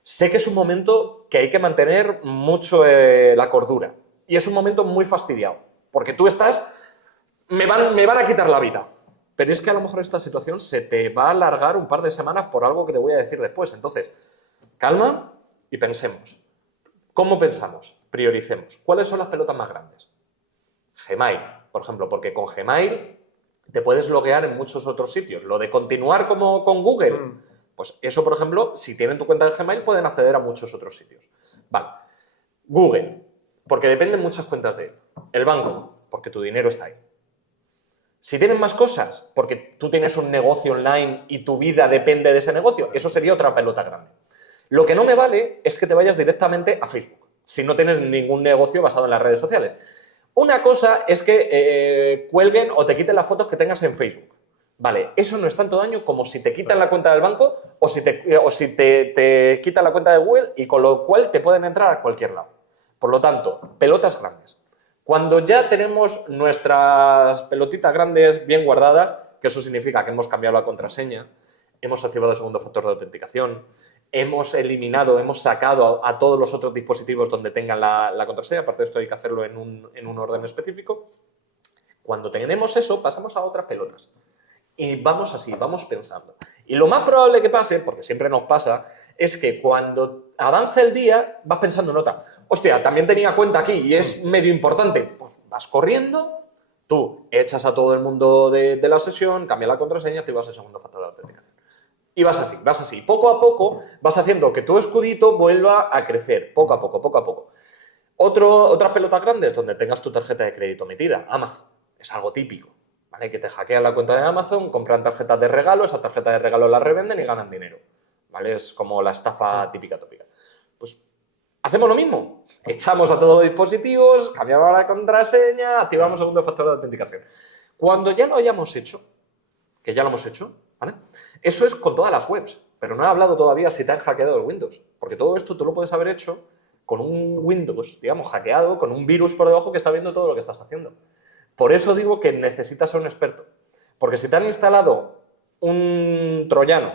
sé que es un momento que hay que mantener mucho la cordura. Y es un momento muy fastidiado, porque tú estás, me van a quitar la vida. Pero es que a lo mejor esta situación se te va a alargar un par de semanas por algo que te voy a decir después. Entonces, calma y pensemos. ¿Cómo pensamos? Prioricemos. ¿Cuáles son las pelotas más grandes? Gmail, por ejemplo, porque con Gmail te puedes loguear en muchos otros sitios. Lo de continuar como con Google, pues eso, por ejemplo, si tienen tu cuenta de Gmail pueden acceder a muchos otros sitios. Vale. Google, porque dependen muchas cuentas de él. El banco, porque tu dinero está ahí. Si tienen más cosas, porque tú tienes un negocio online y tu vida depende de ese negocio, eso sería otra pelota grande. Lo que no me vale es que te vayas directamente a Facebook, si no tienes ningún negocio basado en las redes sociales. Una cosa es que cuelguen o te quiten las fotos que tengas en Facebook. Vale, eso no es tanto daño como si te quitan la cuenta del banco o si te quitan la cuenta de Google, y con lo cual te pueden entrar a cualquier lado. Por lo tanto, pelotas grandes. Cuando ya tenemos nuestras pelotitas grandes bien guardadas, que eso significa que hemos cambiado la contraseña, hemos activado el segundo factor de autenticación, hemos eliminado, hemos sacado a todos los otros dispositivos donde tengan la contraseña, aparte de esto hay que hacerlo en un orden específico. Cuando tenemos eso, pasamos a otras pelotas. Y vamos así, vamos pensando. Y lo más probable que pase, porque siempre nos pasa, es que cuando avance el día vas pensando en otra. Hostia, también tenía cuenta aquí y es medio importante. Pues vas corriendo, tú echas a todo el mundo de la sesión, cambias la contraseña, te vas al segundo factor de autenticación. Y vas así, vas así. Poco a poco vas haciendo que tu escudito vuelva a crecer, poco a poco, poco a poco. Otras pelotas grandes donde tengas tu tarjeta de crédito metida. Amazon, es algo típico. ¿Vale? Que te hackean la cuenta de Amazon, compran tarjetas de regalo, esas tarjetas de regalo las revenden y ganan dinero. ¿Vale? Es como la estafa típica tópica. Pues hacemos lo mismo. Echamos a todos los dispositivos, cambiamos la contraseña, activamos segundo factor de autenticación. Cuando ya lo hayamos hecho, que ya lo hemos hecho, ¿vale? Eso es con todas las webs, pero no he hablado todavía si te han hackeado el Windows, porque todo esto tú lo puedes haber hecho con un Windows, digamos, hackeado, con un virus por debajo que está viendo todo lo que estás haciendo. Por eso digo que necesitas ser un experto, porque si te han instalado un troyano,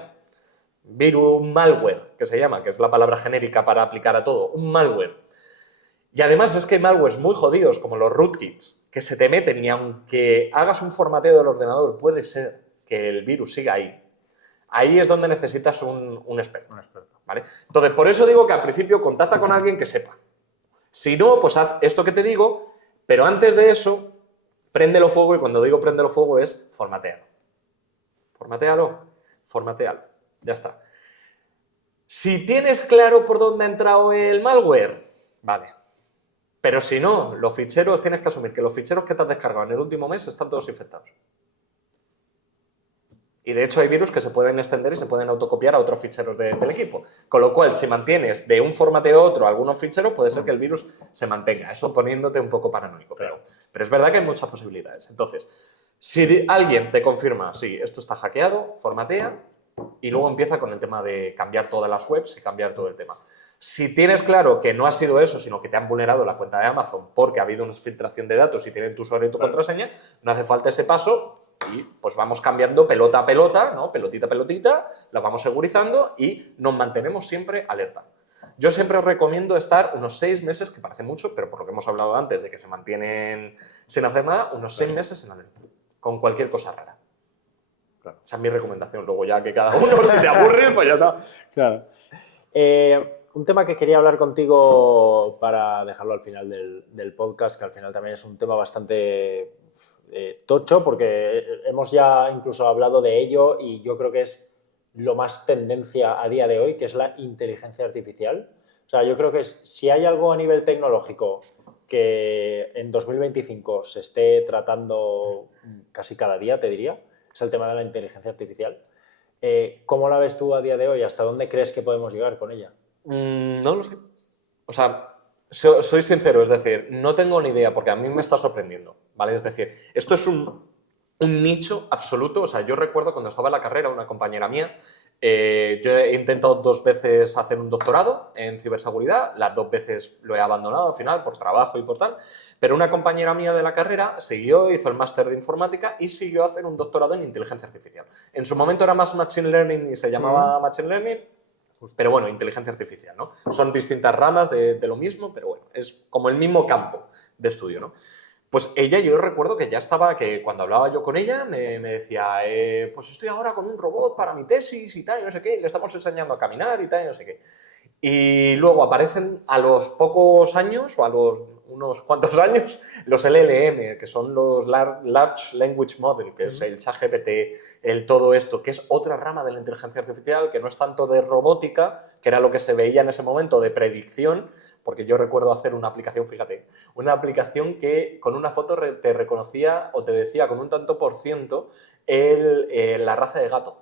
virus, un malware, que se llama, que es la palabra genérica para aplicar a todo, un malware, y además es que hay malwares muy jodidos, como los rootkits, que se te meten y aunque hagas un formateo del ordenador, puede ser que el virus siga ahí. Ahí es donde necesitas un experto. ¿Vale? Entonces, por eso digo que al principio contacta con alguien que sepa. Si no, pues haz esto que te digo, pero antes de eso, préndelo fuego, y cuando digo préndelo fuego es formatealo. Formatealo. Ya está. Si tienes claro por dónde ha entrado el malware, vale. Pero si no, los ficheros, tienes que asumir que los ficheros que te has descargado en el último mes están todos infectados. Y de hecho hay virus que se pueden extender y se pueden autocopiar a otros ficheros del equipo. Con lo cual, si mantienes de un formateo a otro algunos ficheros, puede ser que el virus se mantenga. Eso poniéndote un poco paranoico. Pero es verdad que hay muchas posibilidades. Entonces, si alguien te confirma, sí, esto está hackeado, formatea, y luego empieza con el tema de cambiar todas las webs y cambiar todo el tema. Si tienes claro que no ha sido eso, sino que te han vulnerado la cuenta de Amazon porque ha habido una filtración de datos y tienen tu usuario y tu contraseña, no hace falta ese paso. Y pues vamos cambiando pelota a pelota, ¿no? Pelotita a pelotita, la vamos segurizando y nos mantenemos siempre alerta. Yo siempre os recomiendo estar unos 6 meses, que parece mucho, pero por lo que hemos hablado antes de que se mantienen sin hacer nada, unos 6 meses en alerta, con cualquier cosa rara. Claro. Esa es mi recomendación. Luego ya que cada uno, si te aburre, pues ya está. Claro. Un tema que quería hablar contigo para dejarlo al final del podcast, que al final también es un tema bastante tocho, porque hemos ya incluso hablado de ello y yo creo que es lo más tendencia a día de hoy, que es la inteligencia artificial. O sea, yo creo que si hay algo a nivel tecnológico que en 2025 se esté tratando casi cada día, te diría, es el tema de la inteligencia artificial. ¿Cómo la ves tú a día de hoy? ¿Hasta dónde crees que podemos llegar con ella? No lo sé. O sea, soy sincero, es decir, no tengo ni idea porque a mí me está sorprendiendo, ¿vale? Es decir, esto es un nicho absoluto. O sea, yo recuerdo cuando estaba en la carrera, una compañera mía, yo he intentado 2 veces hacer un doctorado en ciberseguridad, las 2 veces lo he abandonado al final por trabajo y por tal, pero una compañera mía de la carrera siguió, hizo el máster de informática y siguió a hacer un doctorado en inteligencia artificial. En su momento era más machine learning y se llamaba machine learning, pero bueno, inteligencia artificial, ¿no? Son distintas ramas de lo mismo, pero bueno, es como el mismo campo de estudio, ¿no? Pues ella, yo recuerdo que ya estaba, que cuando hablaba yo con ella, me decía, pues estoy ahora con un robot para mi tesis y tal, y no sé qué, le estamos enseñando a caminar y tal, y no sé qué. Y luego aparecen a los pocos años, o a los unos cuantos años, los LLM, que son los Large Language Model, que es el ChatGPT, el todo esto, que es otra rama de la inteligencia artificial, que no es tanto de robótica, que era lo que se veía en ese momento, de predicción, porque yo recuerdo hacer una aplicación, fíjate, una aplicación que con una foto te reconocía o te decía con un tanto por ciento la raza de gato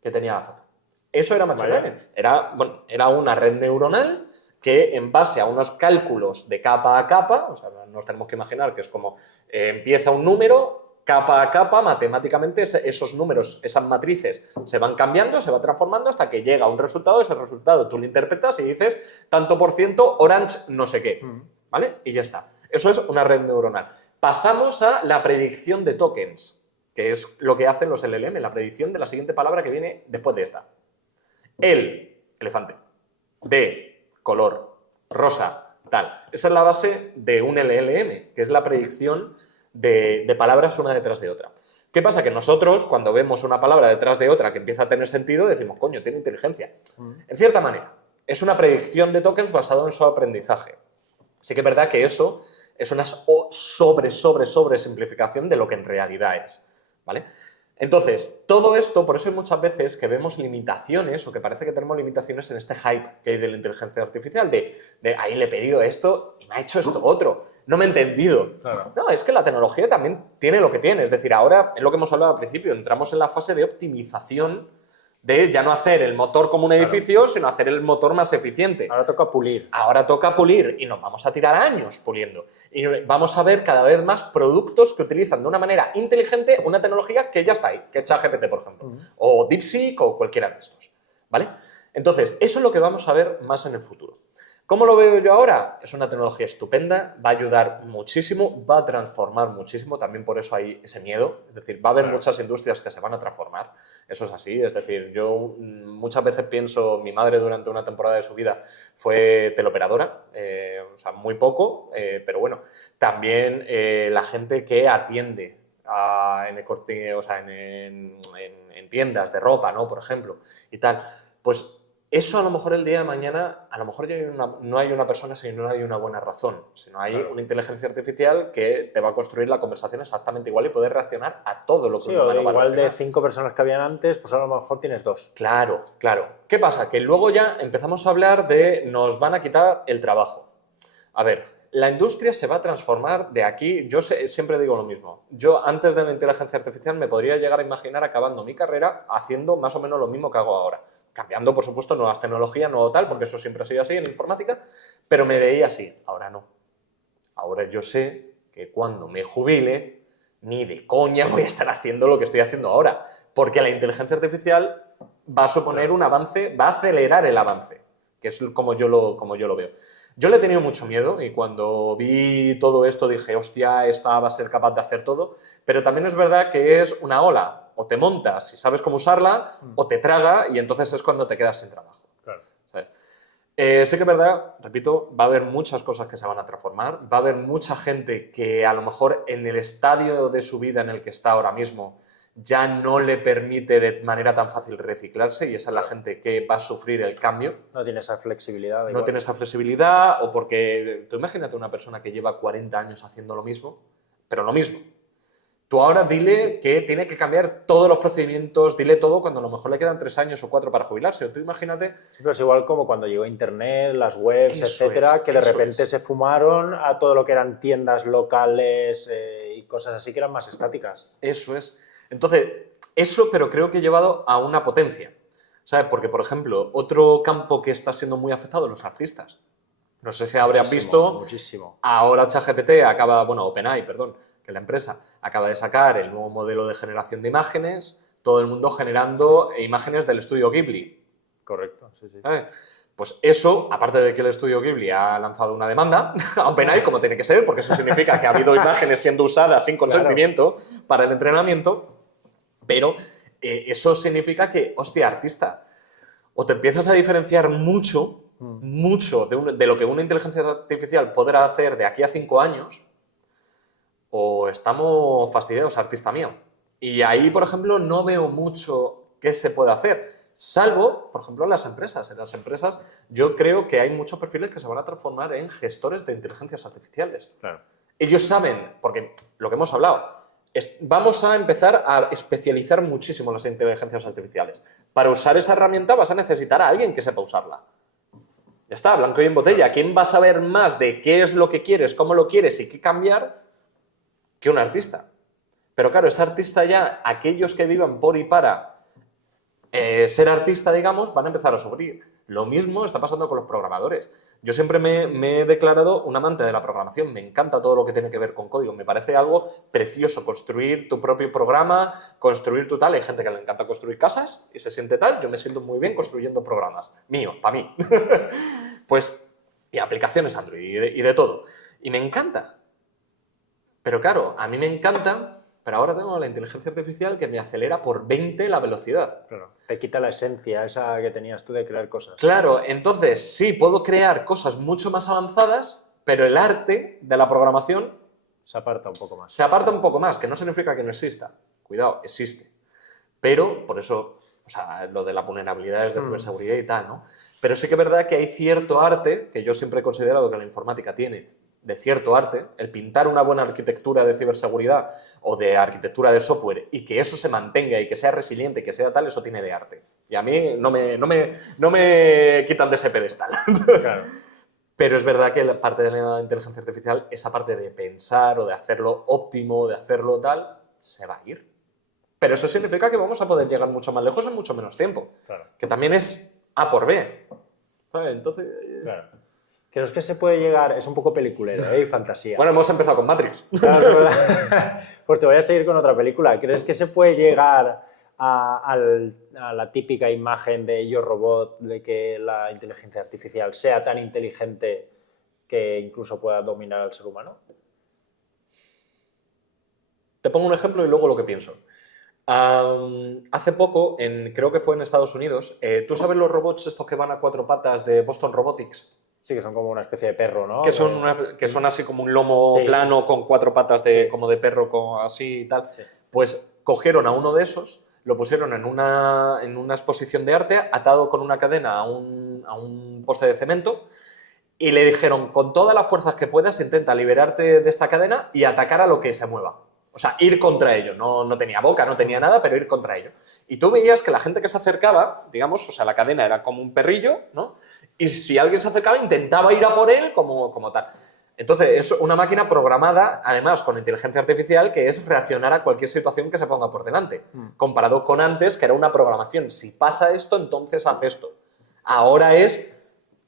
que tenía la foto. Eso era machine learning. Era una red neuronal que en base a unos cálculos de capa a capa, o sea, nos tenemos que imaginar que es como empieza un número, capa a capa, matemáticamente esos números, esas matrices se van cambiando, se va transformando hasta que llega un resultado, ese resultado tú lo interpretas y dices tanto por ciento orange no sé qué, ¿vale? Y ya está. Eso es una red neuronal. Pasamos a la predicción de tokens, que es lo que hacen los LLM, la predicción de la siguiente palabra que viene después de esta. El, elefante. De, color, rosa, tal. Esa es la base de un LLM, que es la predicción de palabras una detrás de otra. ¿Qué pasa? Que nosotros, cuando vemos una palabra detrás de otra que empieza a tener sentido, decimos, coño, tiene inteligencia. En cierta manera, es una predicción de tokens basado en su aprendizaje. Sí que es verdad que eso es una sobre simplificación de lo que en realidad es, ¿vale? Entonces, todo esto, por eso hay muchas veces que vemos limitaciones o que parece que tenemos limitaciones en este hype que hay de la inteligencia artificial, de ahí le he pedido esto y me ha hecho esto otro. No me he entendido. Claro. No, es que la tecnología también tiene lo que tiene. Es decir, ahora, es lo que hemos hablado al principio, entramos en la fase de optimización de ya no hacer el motor como un edificio, sino hacer el motor más eficiente. Ahora toca pulir. Ahora toca pulir y nos vamos a tirar años puliendo. Y vamos a ver cada vez más productos que utilizan de una manera inteligente una tecnología que ya está ahí, que es ChatGPT, por ejemplo, o DeepSeek o cualquiera de estos, ¿vale? Entonces, eso es lo que vamos a ver más en el futuro. ¿Cómo lo veo yo ahora? Es una tecnología estupenda, va a ayudar muchísimo, va a transformar muchísimo, también por eso hay ese miedo, es decir, va a haber muchas industrias que se van a transformar, eso es así, es decir, yo muchas veces pienso, mi madre durante una temporada de su vida fue teleoperadora, o sea, muy poco, pero bueno, también la gente que atiende en tiendas de ropa, ¿no? Por ejemplo, y tal, pues eso a lo mejor el día de mañana, a lo mejor ya no hay una persona si no hay una buena razón, sino hay una inteligencia artificial que te va a construir la conversación exactamente igual y poder reaccionar a todo lo que un humano va a reaccionar. Igual de 5 personas que habían antes, pues a lo mejor tienes 2. Claro, claro. ¿Qué pasa? Que luego ya empezamos a hablar de nos van a quitar el trabajo. A ver, la industria se va a transformar de aquí. Yo siempre digo lo mismo. Yo antes de la inteligencia artificial me podría llegar a imaginar acabando mi carrera haciendo más o menos lo mismo que hago ahora. Cambiando, por supuesto, nuevas tecnologías, nuevo tal, porque eso siempre ha sido así en informática, pero me veía así. Ahora no. Ahora yo sé que cuando me jubile, ni de coña voy a estar haciendo lo que estoy haciendo ahora, porque la inteligencia artificial va a suponer un avance, va a acelerar el avance, que es como yo lo veo. Yo le he tenido mucho miedo y cuando vi todo esto dije, hostia, esta va a ser capaz de hacer todo, pero también es verdad que es una ola, o te montas y sabes cómo usarla, o te traga y entonces es cuando te quedas sin trabajo. Claro. ¿Sabes? Sé que es verdad, repito, va a haber muchas cosas que se van a transformar, va a haber mucha gente que a lo mejor en el estadio de su vida en el que está ahora mismo ya no le permite de manera tan fácil reciclarse y esa es la gente que va a sufrir el cambio. No tiene esa flexibilidad. No tiene esa flexibilidad o porque... Tú imagínate una persona que lleva 40 años haciendo lo mismo, pero lo mismo. Tú ahora dile que tiene que cambiar todos los procedimientos, dile todo cuando a lo mejor le quedan 3 años o 4 para jubilarse. Tú imagínate... Sí, pero es igual como cuando llegó Internet, las webs, Eso etcétera, es, que de eso repente es. se fumaron a todo lo que eran tiendas locales y cosas así que eran más estáticas. Eso es. Entonces, eso pero creo que llevado a una potencia. ¿Sabes? Porque, por ejemplo, otro campo que está siendo muy afectado, los artistas. No sé si habrías visto, Muchísimo. ahora ChatGPT acaba, bueno, OpenAI, perdón, que la empresa acaba de sacar el nuevo modelo de generación de imágenes, todo el mundo generando imágenes del estudio Ghibli. Correcto, sí, sí. ¿Sabes? Pues eso, aparte de que el estudio Ghibli ha lanzado una demanda a OpenAI, como tiene que ser, porque eso significa que ha habido imágenes siendo usadas sin consentimiento para el entrenamiento, pero eso significa que, hostia, artista, o te empiezas a diferenciar mucho de lo que una inteligencia artificial podrá hacer de aquí a 5 años, o estamos fastidiados, artista mío. Y ahí, por ejemplo, no veo mucho qué se puede hacer, salvo, por ejemplo, en las empresas. En las empresas yo creo que hay muchos perfiles que se van a transformar en gestores de inteligencias artificiales. Claro. Ellos saben, porque lo que hemos hablado, vamos a empezar a especializar muchísimo las inteligencias artificiales. Para usar esa herramienta vas a necesitar a alguien que sepa usarla. Ya está, blanco y en botella. ¿Quién va a saber más de qué es lo que quieres, cómo lo quieres y qué cambiar que un artista? Pero claro, ese artista ya, aquellos que vivan por y para ser artista, digamos, van a empezar a sufrir. Lo mismo está pasando con los programadores. Yo siempre me he declarado un amante de la programación. Me encanta todo lo que tiene que ver con código. Me parece algo precioso construir tu propio programa, construir tu tal. Hay gente que le encanta construir casas y se siente tal. Yo me siento muy bien construyendo programas. Míos, para mí. Pues, y aplicaciones Android y de todo. Y me encanta. Pero claro, a mí me encanta, pero ahora tengo la inteligencia artificial que me acelera por 20 la velocidad. Claro. Te quita la esencia esa que tenías tú de crear cosas. Claro, entonces sí, puedo crear cosas mucho más avanzadas, pero el arte de la programación Se aparta un poco más. se aparta un poco más, que no significa que no exista. Cuidado, existe. Pero, por eso, o sea, lo de la vulnerabilidad es de ciberseguridad y tal, ¿no? Pero sí que es verdad que hay cierto arte, que yo siempre he considerado que la informática tiene, de cierto arte, el pintar una buena arquitectura de ciberseguridad o de arquitectura de software y que eso se mantenga y que sea resiliente y que sea tal, eso tiene de arte. Y a mí no me quitan de ese pedestal. Claro. Pero es verdad que la parte de la inteligencia artificial, esa parte de pensar o de hacerlo óptimo, de hacerlo tal, se va a ir. Pero eso significa que vamos a poder llegar mucho más lejos en mucho menos tiempo. Claro. Que también es A por B. ¿Sabes? Entonces... Claro. Que no es que se puede llegar, es un poco peliculero, ¿eh? Y fantasía. Bueno, hemos empezado con Matrix. Claro, pues te voy a seguir con otra película. ¿Crees que se puede llegar a la típica imagen de Yo Robot, de que la inteligencia artificial sea tan inteligente que incluso pueda dominar al ser humano? Te pongo un ejemplo y luego lo que pienso. Hace poco, creo que fue en Estados Unidos, ¿tú sabes los robots estos que van a 4 patas de Boston Robotics? Sí, que son como una especie de perro, ¿no? Que son así como un lomo Sí. plano con 4 patas como de perro, así y tal. Sí. Pues cogieron a uno de esos, lo pusieron en una exposición de arte, atado con una cadena a un poste de cemento, y le dijeron, con todas las fuerzas que puedas, intenta liberarte de esta cadena y atacar a lo que se mueva. O sea, ir contra ello. No tenía boca, no tenía nada, pero ir contra ello. Y tú veías que la gente que se acercaba, digamos, o sea, la cadena era como un perrillo, ¿no? Y si alguien se acercaba, intentaba ir a por él como tal. Entonces, es una máquina programada, además, con inteligencia artificial, que es reaccionar a cualquier situación que se ponga por delante. Comparado con antes, que era una programación. Si pasa esto, entonces haz esto. Ahora es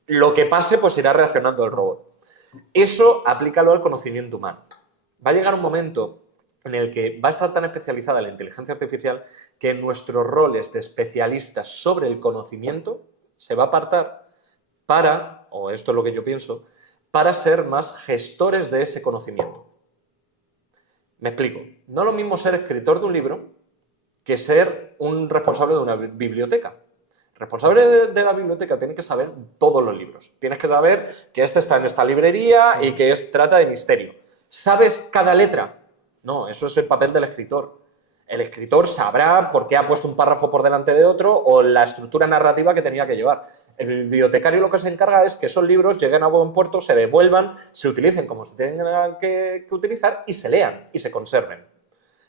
lo que pase, pues irá reaccionando el robot. Eso aplícalo al conocimiento humano. Va a llegar un momento en el que va a estar tan especializada la inteligencia artificial que nuestros roles de especialistas sobre el conocimiento se va a apartar para, o esto es lo que yo pienso, para ser más gestores de ese conocimiento. Me explico. No es lo mismo ser escritor de un libro que ser un responsable de una biblioteca. El responsable de la biblioteca tiene que saber todos los libros. Tienes que saber que este está en esta librería y que trata de misterio. ¿Sabes cada letra? No, eso es el papel del escritor. El escritor sabrá por qué ha puesto un párrafo por delante de otro o la estructura narrativa que tenía que llevar. El bibliotecario lo que se encarga es que esos libros lleguen a buen puerto, se devuelvan, se utilicen como se tengan que utilizar y se lean y se conserven.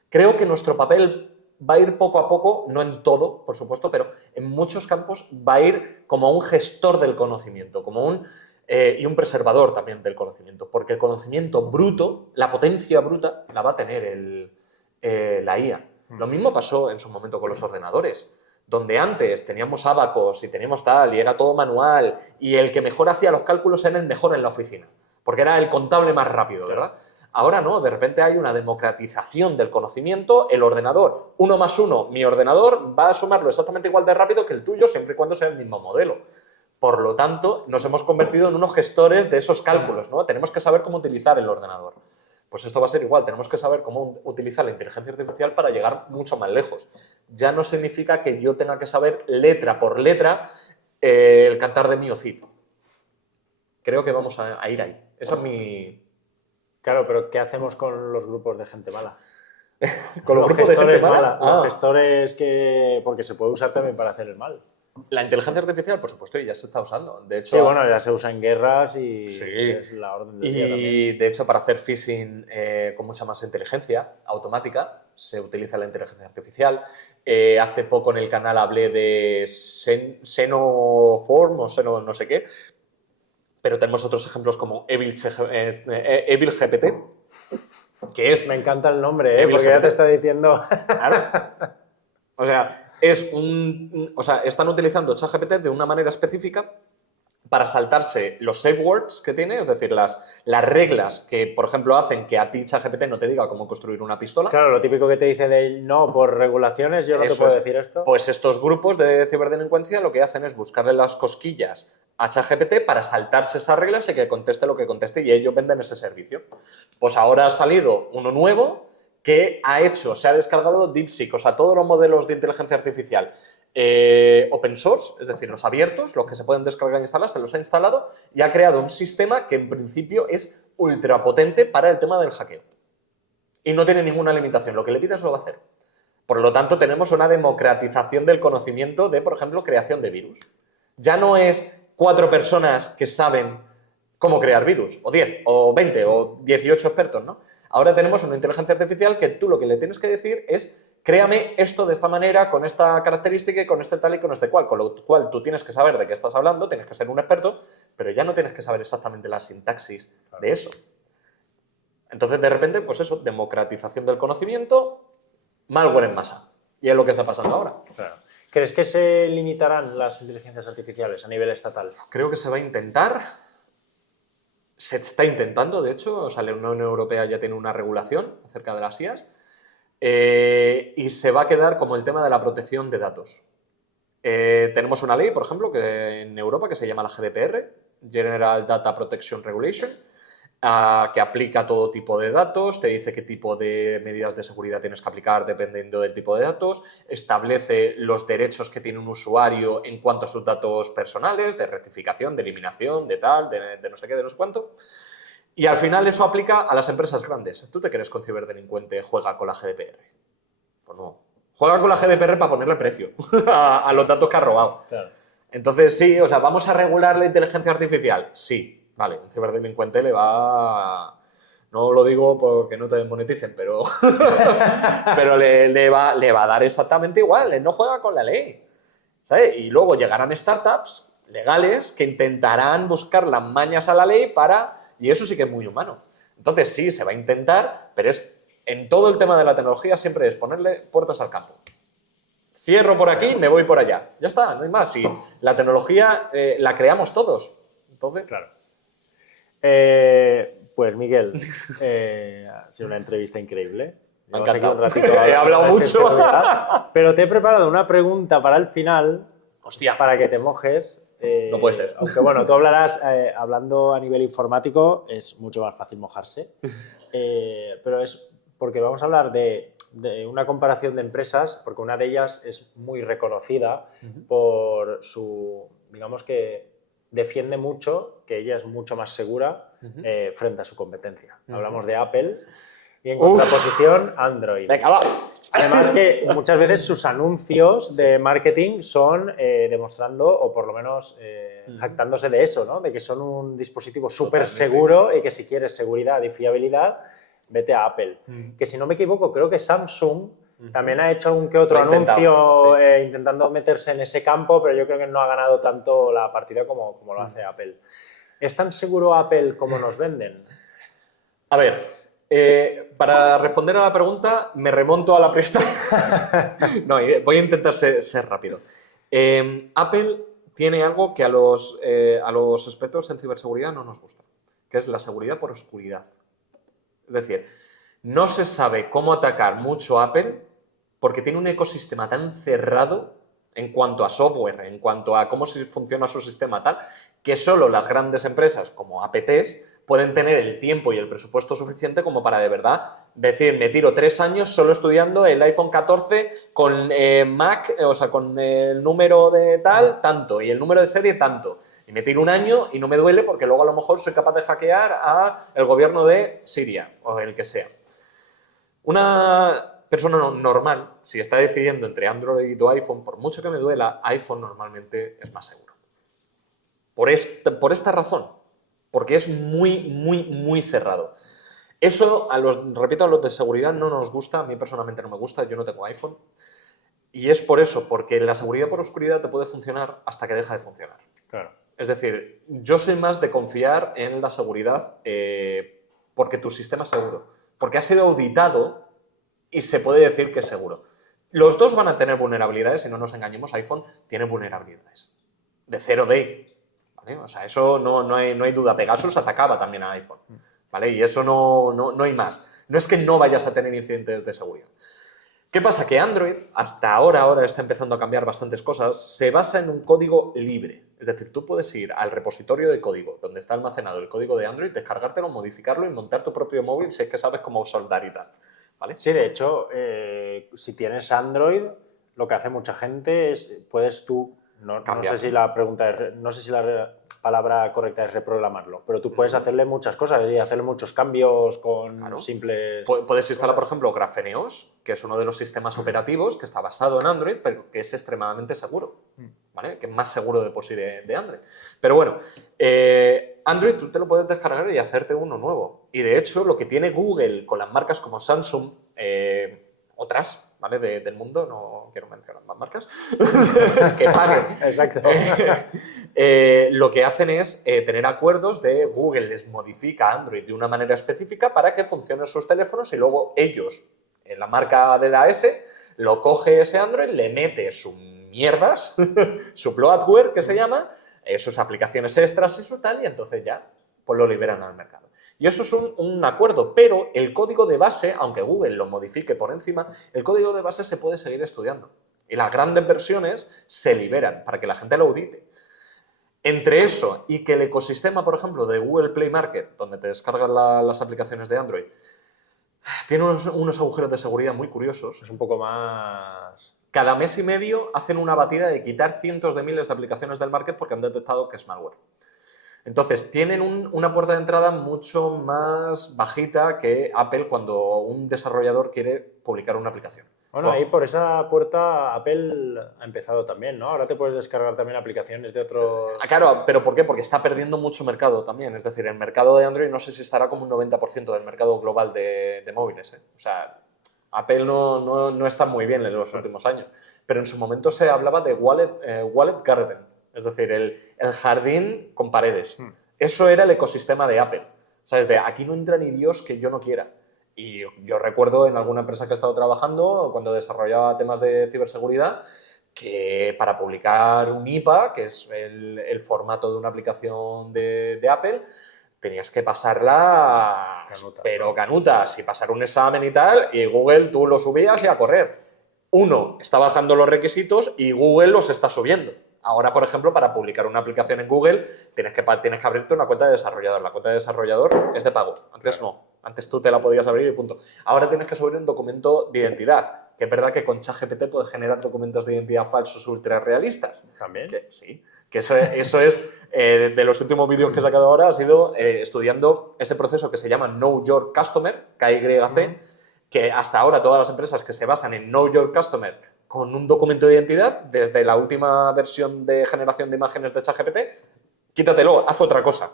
Creo que nuestro papel va a ir poco a poco, no en todo, por supuesto, pero en muchos campos va a ir como un gestor del conocimiento, y un preservador también del conocimiento, porque el conocimiento bruto, la potencia bruta, la va a tener la IA. Lo mismo pasó en su momento con los ordenadores, donde antes teníamos ábacos y teníamos tal, y era todo manual, y el que mejor hacía los cálculos era el mejor en la oficina, porque era el contable más rápido, ¿verdad? Ahora no, de repente hay una democratización del conocimiento, el ordenador, 1 más 1, mi ordenador va a sumarlo exactamente igual de rápido que el tuyo, siempre y cuando sea el mismo modelo. Por lo tanto, nos hemos convertido en unos gestores de esos cálculos, ¿no? Tenemos que saber cómo utilizar el ordenador. Pues esto va a ser igual, tenemos que saber cómo utilizar la inteligencia artificial para llegar mucho más lejos. Ya no significa que yo tenga que saber letra por letra el cantar de Mio Cid. Creo que vamos a ir ahí. Esa es mi... Claro, pero ¿qué hacemos con los grupos de gente mala? Con los grupos de gente mala. Los gestores que... Porque se puede usar también para hacer el mal. La inteligencia artificial, por supuesto, ya se está usando. De hecho, sí, bueno, ya se usa en guerras y sí. Es la orden del día también. Y de hecho, para hacer phishing con mucha más inteligencia automática, se utiliza la inteligencia artificial. Hace poco en el canal hablé de Xenoform o Xeno no sé qué, pero tenemos otros ejemplos como Evil GPT, que es... Me encanta el nombre, porque ya te está diciendo... Claro. O sea, están utilizando ChatGPT de una manera específica para saltarse los safe words que tiene, es decir, las reglas que, por ejemplo, hacen que a ti ChatGPT no te diga cómo construir una pistola. Claro, lo típico que te dice de no, por regulaciones yo no te puedo decir esto. Pues estos grupos de ciberdelincuencia lo que hacen es buscarle las cosquillas a ChatGPT para saltarse esas reglas y que conteste lo que conteste y ellos venden ese servicio. Pues ahora ha salido uno nuevo que se ha descargado DeepSeek, o sea, todos los modelos de inteligencia artificial open source, es decir, los abiertos, los que se pueden descargar e instalar, se los ha instalado y ha creado un sistema que en principio es ultra potente para el tema del hackeo. Y no tiene ninguna limitación, lo que le pidas lo va a hacer. Por lo tanto, tenemos una democratización del conocimiento de, por ejemplo, creación de virus. Ya no es 4 personas que saben cómo crear virus, o 10, o 20, o 18 expertos, ¿no? Ahora tenemos una inteligencia artificial que tú lo que le tienes que decir es créame esto de esta manera, con esta característica y con este tal y con este cual, con lo cual tú tienes que saber de qué estás hablando, tienes que ser un experto, pero ya no tienes que saber exactamente la sintaxis de eso. Entonces, de repente, pues eso, democratización del conocimiento, malware en masa. Y es lo que está pasando ahora. Claro. ¿Crees que se limitarán las inteligencias artificiales a nivel estatal? Creo que se va a intentar. Se está intentando, de hecho, o sea, la Unión Europea ya tiene una regulación acerca de las IAs y se va a quedar como el tema de la protección de datos. Tenemos una ley, por ejemplo, en Europa que se llama la GDPR, General Data Protection Regulation, que aplica todo tipo de datos, te dice qué tipo de medidas de seguridad tienes que aplicar dependiendo del tipo de datos, establece los derechos que tiene un usuario en cuanto a sus datos personales, de rectificación, de eliminación, de tal, de no sé qué, de no sé cuánto. Y al final eso aplica a las empresas grandes. ¿Tú te crees que un ciberdelincuente juega con la GDPR? Pues no. Juega con la GDPR para ponerle precio a los datos que ha robado. Claro. Entonces, sí, o sea, ¿vamos a regular la inteligencia artificial? Sí. Vale, un ciberdelincuente le va... No lo digo porque no te desmoneticen, pero, pero le va a dar exactamente igual. Él no juega con la ley, ¿sabes? Y luego llegarán startups legales que intentarán buscar las mañas a la ley para y eso sí que es muy humano. Entonces sí, se va a intentar, pero en todo el tema de la tecnología siempre es ponerle puertas al campo. Cierro por aquí, me voy por allá. Ya está, no hay más. Si la tecnología la creamos todos. Entonces, claro. Pues Miguel, ha sido una entrevista increíble. me ha Llevamos aquí un encantado. ratito He hablado mucho. pero te he preparado una pregunta para el final, Hostia. para que te mojes. No puede ser. Aunque bueno, tú hablarás, hablando a nivel informático, es mucho más fácil mojarse. Pero es porque vamos a hablar de una comparación de empresas, porque una de ellas es muy reconocida por su, digamos que defiende mucho que ella es mucho más segura frente a su competencia. Hablamos de Apple y en contraposición Android. Venga, va. Además que muchas veces sus anuncios de marketing son demostrando, o por lo menos jactándose de eso, ¿no? De que son un dispositivo súper seguro y que si quieres seguridad y fiabilidad, vete a Apple. Que si no me equivoco, creo que Samsung también ha hecho algún que otro anuncio intentando meterse en ese campo, pero yo creo que no ha ganado tanto la partida como lo hace Apple. ¿Es tan seguro Apple como nos venden? A ver, para responder a la pregunta, me remonto a la prehistoria. No, voy a intentar ser rápido. Apple tiene algo que a los expertos en ciberseguridad no nos gusta, que es la seguridad por oscuridad. Es decir, no se sabe cómo atacar mucho a Apple porque tiene un ecosistema tan cerrado en cuanto a software, en cuanto a cómo funciona su sistema tal, que solo las grandes empresas como APTs pueden tener el tiempo y el presupuesto suficiente como para de verdad decir, me tiro 3 años solo estudiando el iPhone 14 con Mac, o sea, con el número de tal, tanto, y el número de serie, tanto. Y me tiro 1 año y no me duele porque luego a lo mejor soy capaz de hackear al gobierno de Siria o el que sea. Una persona normal, si está decidiendo entre Android o iPhone, por mucho que me duela, iPhone normalmente es más seguro. Por esta razón, porque es muy cerrado. Eso, repito, a los de seguridad no nos gusta, a mí personalmente no me gusta, yo no tengo iPhone. Y es por eso, porque la seguridad por oscuridad te puede funcionar hasta que deja de funcionar. Claro. Es decir, yo soy más de confiar en la seguridad porque tu sistema es seguro, porque ha sido auditado y se puede decir que es seguro. Los dos van a tener vulnerabilidades, si no nos engañemos, iPhone tiene vulnerabilidades de 0D. ¿Vale? O sea, eso no hay duda. Pegasus atacaba también a iPhone, ¿vale? Y eso no hay más. No es que no vayas a tener incidentes de seguridad. ¿Qué pasa? Que Android, hasta ahora está empezando a cambiar bastantes cosas, se basa en un código libre. Es decir, tú puedes ir al repositorio de código, donde está almacenado el código de Android, descargártelo, modificarlo y montar tu propio móvil si es que sabes cómo soldar y tal. ¿Vale? Sí, de hecho, si tienes Android, lo que hace mucha gente es, puedes tú, no sé si la pregunta es, no sé si la palabra correcta es reprogramarlo, pero tú puedes hacerle muchas cosas y hacerle muchos cambios con simples... Puedes instalar, por ejemplo, Grafeneos, que es uno de los sistemas operativos que está basado en Android, pero que es extremadamente seguro, ¿vale? Que es más seguro de por sí de Android. Pero bueno, Android tú te lo puedes descargar y hacerte uno nuevo. Y de hecho, lo que tiene Google con las marcas como Samsung, otras, ¿vale? Del mundo, no quiero mencionar más marcas, que paguen. Exacto. Lo que hacen es tener acuerdos de Google les modifica Android de una manera específica para que funcionen sus teléfonos y luego ellos, en la marca de la S, lo coge ese Android, le mete sus mierdas, su bloatware que se llama, sus aplicaciones extras y su tal, y entonces ya pues lo liberan al mercado. Y eso es un acuerdo, pero el código de base, aunque Google lo modifique por encima, el código de base se puede seguir estudiando. Y las grandes versiones se liberan para que la gente lo audite. Entre eso y que el ecosistema, por ejemplo, de Google Play Market, donde te descargan las aplicaciones de Android, tiene unos agujeros de seguridad muy curiosos. Es un poco más... Cada mes y medio hacen una batida de quitar cientos de miles de aplicaciones del market porque han detectado que es malware. Entonces, tienen una puerta de entrada mucho más bajita que Apple cuando un desarrollador quiere publicar una aplicación. Bueno, ahí por esa puerta Apple ha empezado también, ¿no? Ahora te puedes descargar también aplicaciones de otros... Claro, pero ¿por qué? Porque está perdiendo mucho mercado también. Es decir, el mercado de Android no sé si estará como un 90% del mercado global de móviles. O sea, Apple no está muy bien en los últimos años. Pero en su momento se hablaba de Wallet Garden. Es decir, el jardín con paredes. Eso era el ecosistema de Apple. ¿Sabes? De aquí no entra ni Dios que yo no quiera. Y yo recuerdo en alguna empresa que he estado trabajando, cuando desarrollaba temas de ciberseguridad, que para publicar un IPA, que es el formato de una aplicación de Apple, tenías que pasarla, Canuta. pero canutas, y pasar un examen y tal, y Google tú lo subías y a correr. Uno está bajando los requisitos y Google los está subiendo. Ahora, por ejemplo, para publicar una aplicación en Google tienes que abrirte una cuenta de desarrollador. La cuenta de desarrollador es de pago. Antes no. Antes tú te la podías abrir y punto. Ahora tienes que subir un documento de identidad. Que es verdad que con ChatGPT puedes generar documentos de identidad falsos ultra realistas. ¿También? Sí. Que eso es de los últimos vídeos que he sacado ahora, ha sido estudiando ese proceso que se llama Know Your Customer, KYC, que hasta ahora todas las empresas que se basan en Know Your Customer con un documento de identidad, desde la última versión de generación de imágenes de ChatGPT, quítatelo, haz otra cosa.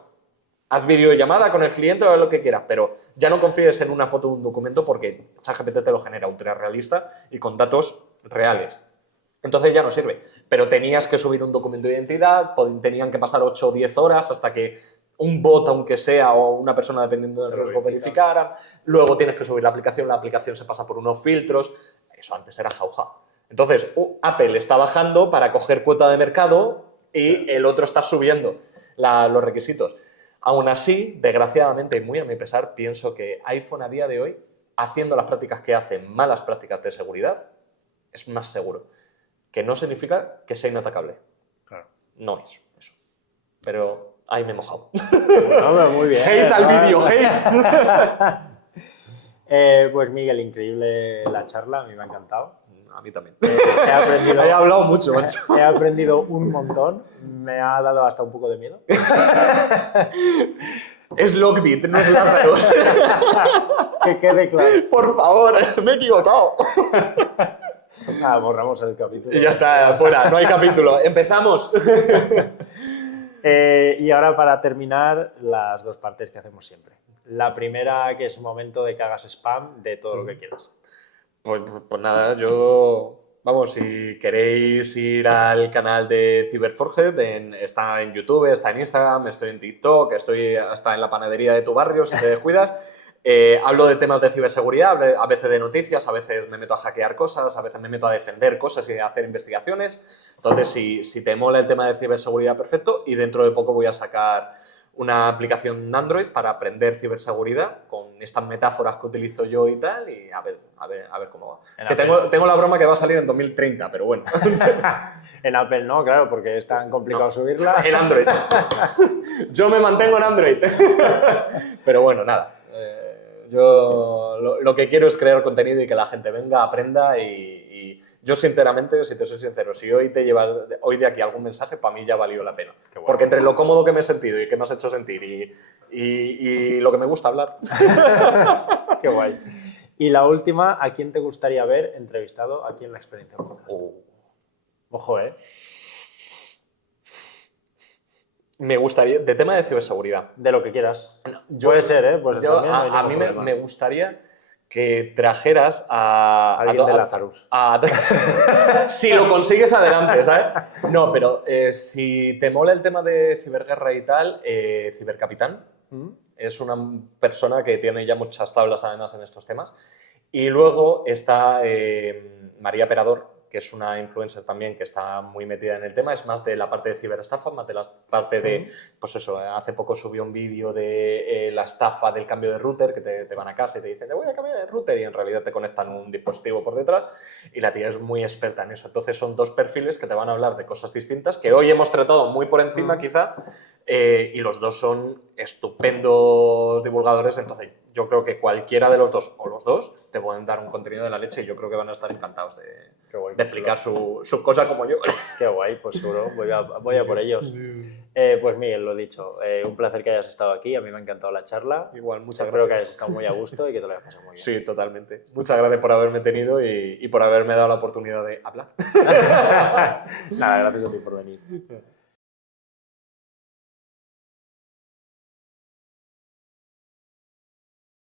Haz videollamada con el cliente o lo que quieras, pero ya no confíes en una foto o un documento porque ChatGPT te lo genera ultra realista y con datos reales. Entonces ya no sirve. Pero tenías que subir un documento de identidad, tenían que pasar 8 o 10 horas hasta que un bot, aunque sea, o una persona, dependiendo del riesgo, verificara. Luego tienes que subir la aplicación se pasa por unos filtros. Eso antes era jauja. Entonces, Apple está bajando para coger cuota de mercado y el otro está subiendo los requisitos. Aún así, desgraciadamente y muy a mi pesar, pienso que iPhone a día de hoy, haciendo las prácticas que hacen, malas prácticas de seguridad, es más seguro. Que no significa que sea inatacable. Claro. No es eso. Pero ahí me he mojado. No, muy bien. Hate al vídeo, hate. Pues Miguel, increíble la charla, a mí me ha encantado. A mí también. He aprendido, He hablado mucho, macho. He aprendido un montón, me ha dado hasta un poco de miedo. Es Lockbit, no es Lázaro. Que quede claro. Por favor, me he equivocado. Nada, borramos el capítulo. Y ya está, fuera, no hay capítulo. ¡Empezamos! Y ahora, para terminar, las dos partes que hacemos siempre. La primera, que es un momento de que hagas spam de todo lo que quieras. Pues nada, vamos, si queréis ir al canal de Cyberforged, está en YouTube, está en Instagram, estoy en TikTok, estoy hasta en la panadería de tu barrio, si te descuidas. Hablo de temas de ciberseguridad, a veces de noticias, a veces me meto a hackear cosas, a veces me meto a defender cosas y a hacer investigaciones. Entonces, si te mola el tema de ciberseguridad, perfecto. Y dentro de poco voy a sacar una aplicación Android para aprender ciberseguridad con estas metáforas que utilizo yo y tal, y a ver cómo va. Que tengo la broma que va a salir en 2030, pero bueno. En Apple no, claro, porque es tan complicado subirla. En Android. Yo me mantengo en Android. Pero bueno, nada. Yo lo que quiero es crear contenido y que la gente venga, aprenda y yo sinceramente, si te soy sincero, si hoy te llevas hoy de aquí algún mensaje, para mí ya valió la pena. Bueno. Porque entre lo cómodo que me he sentido y que me has hecho sentir y lo que me gusta hablar. Qué guay. Y la última, ¿a quién te gustaría ver entrevistado aquí en la experiencia podcast? Ojo, Me gustaría, de tema de ciberseguridad. De lo que quieras. Puede ser, Pues también no hay a mí me gustaría que trajeras a alguien de Lazarus. Si lo consigues, adelante, ¿sabes? No, pero si te mola el tema de ciberguerra y tal, Cibercapitán es una persona que tiene ya muchas tablas además en estos temas. Y luego está María Perador, que es una influencer también que está muy metida en el tema, es más de la parte de ciberestafa, más de la parte de, pues eso, hace poco subió un vídeo de la estafa del cambio de router, que te van a casa y te dicen, te voy a cambiar de router, y en realidad te conectan un dispositivo por detrás, y la tía es muy experta en eso. Entonces son dos perfiles que te van a hablar de cosas distintas, que hoy hemos tratado muy por encima quizá, y los dos son estupendos divulgadores, entonces yo creo que cualquiera de los dos, o los dos, te pueden dar un contenido de la leche y yo creo que van a estar encantados de explicar su cosa como yo. Qué guay, pues seguro, voy a por ellos. Pues Miguel, lo dicho, un placer que hayas estado aquí, a mí me ha encantado la charla. Igual, muchas Espero gracias. que hayas estado muy a gusto y que te lo hayas pasado muy bien. Sí, totalmente. Muchas gracias por haberme tenido y por haberme dado la oportunidad de hablar. Nada, gracias a ti por venir.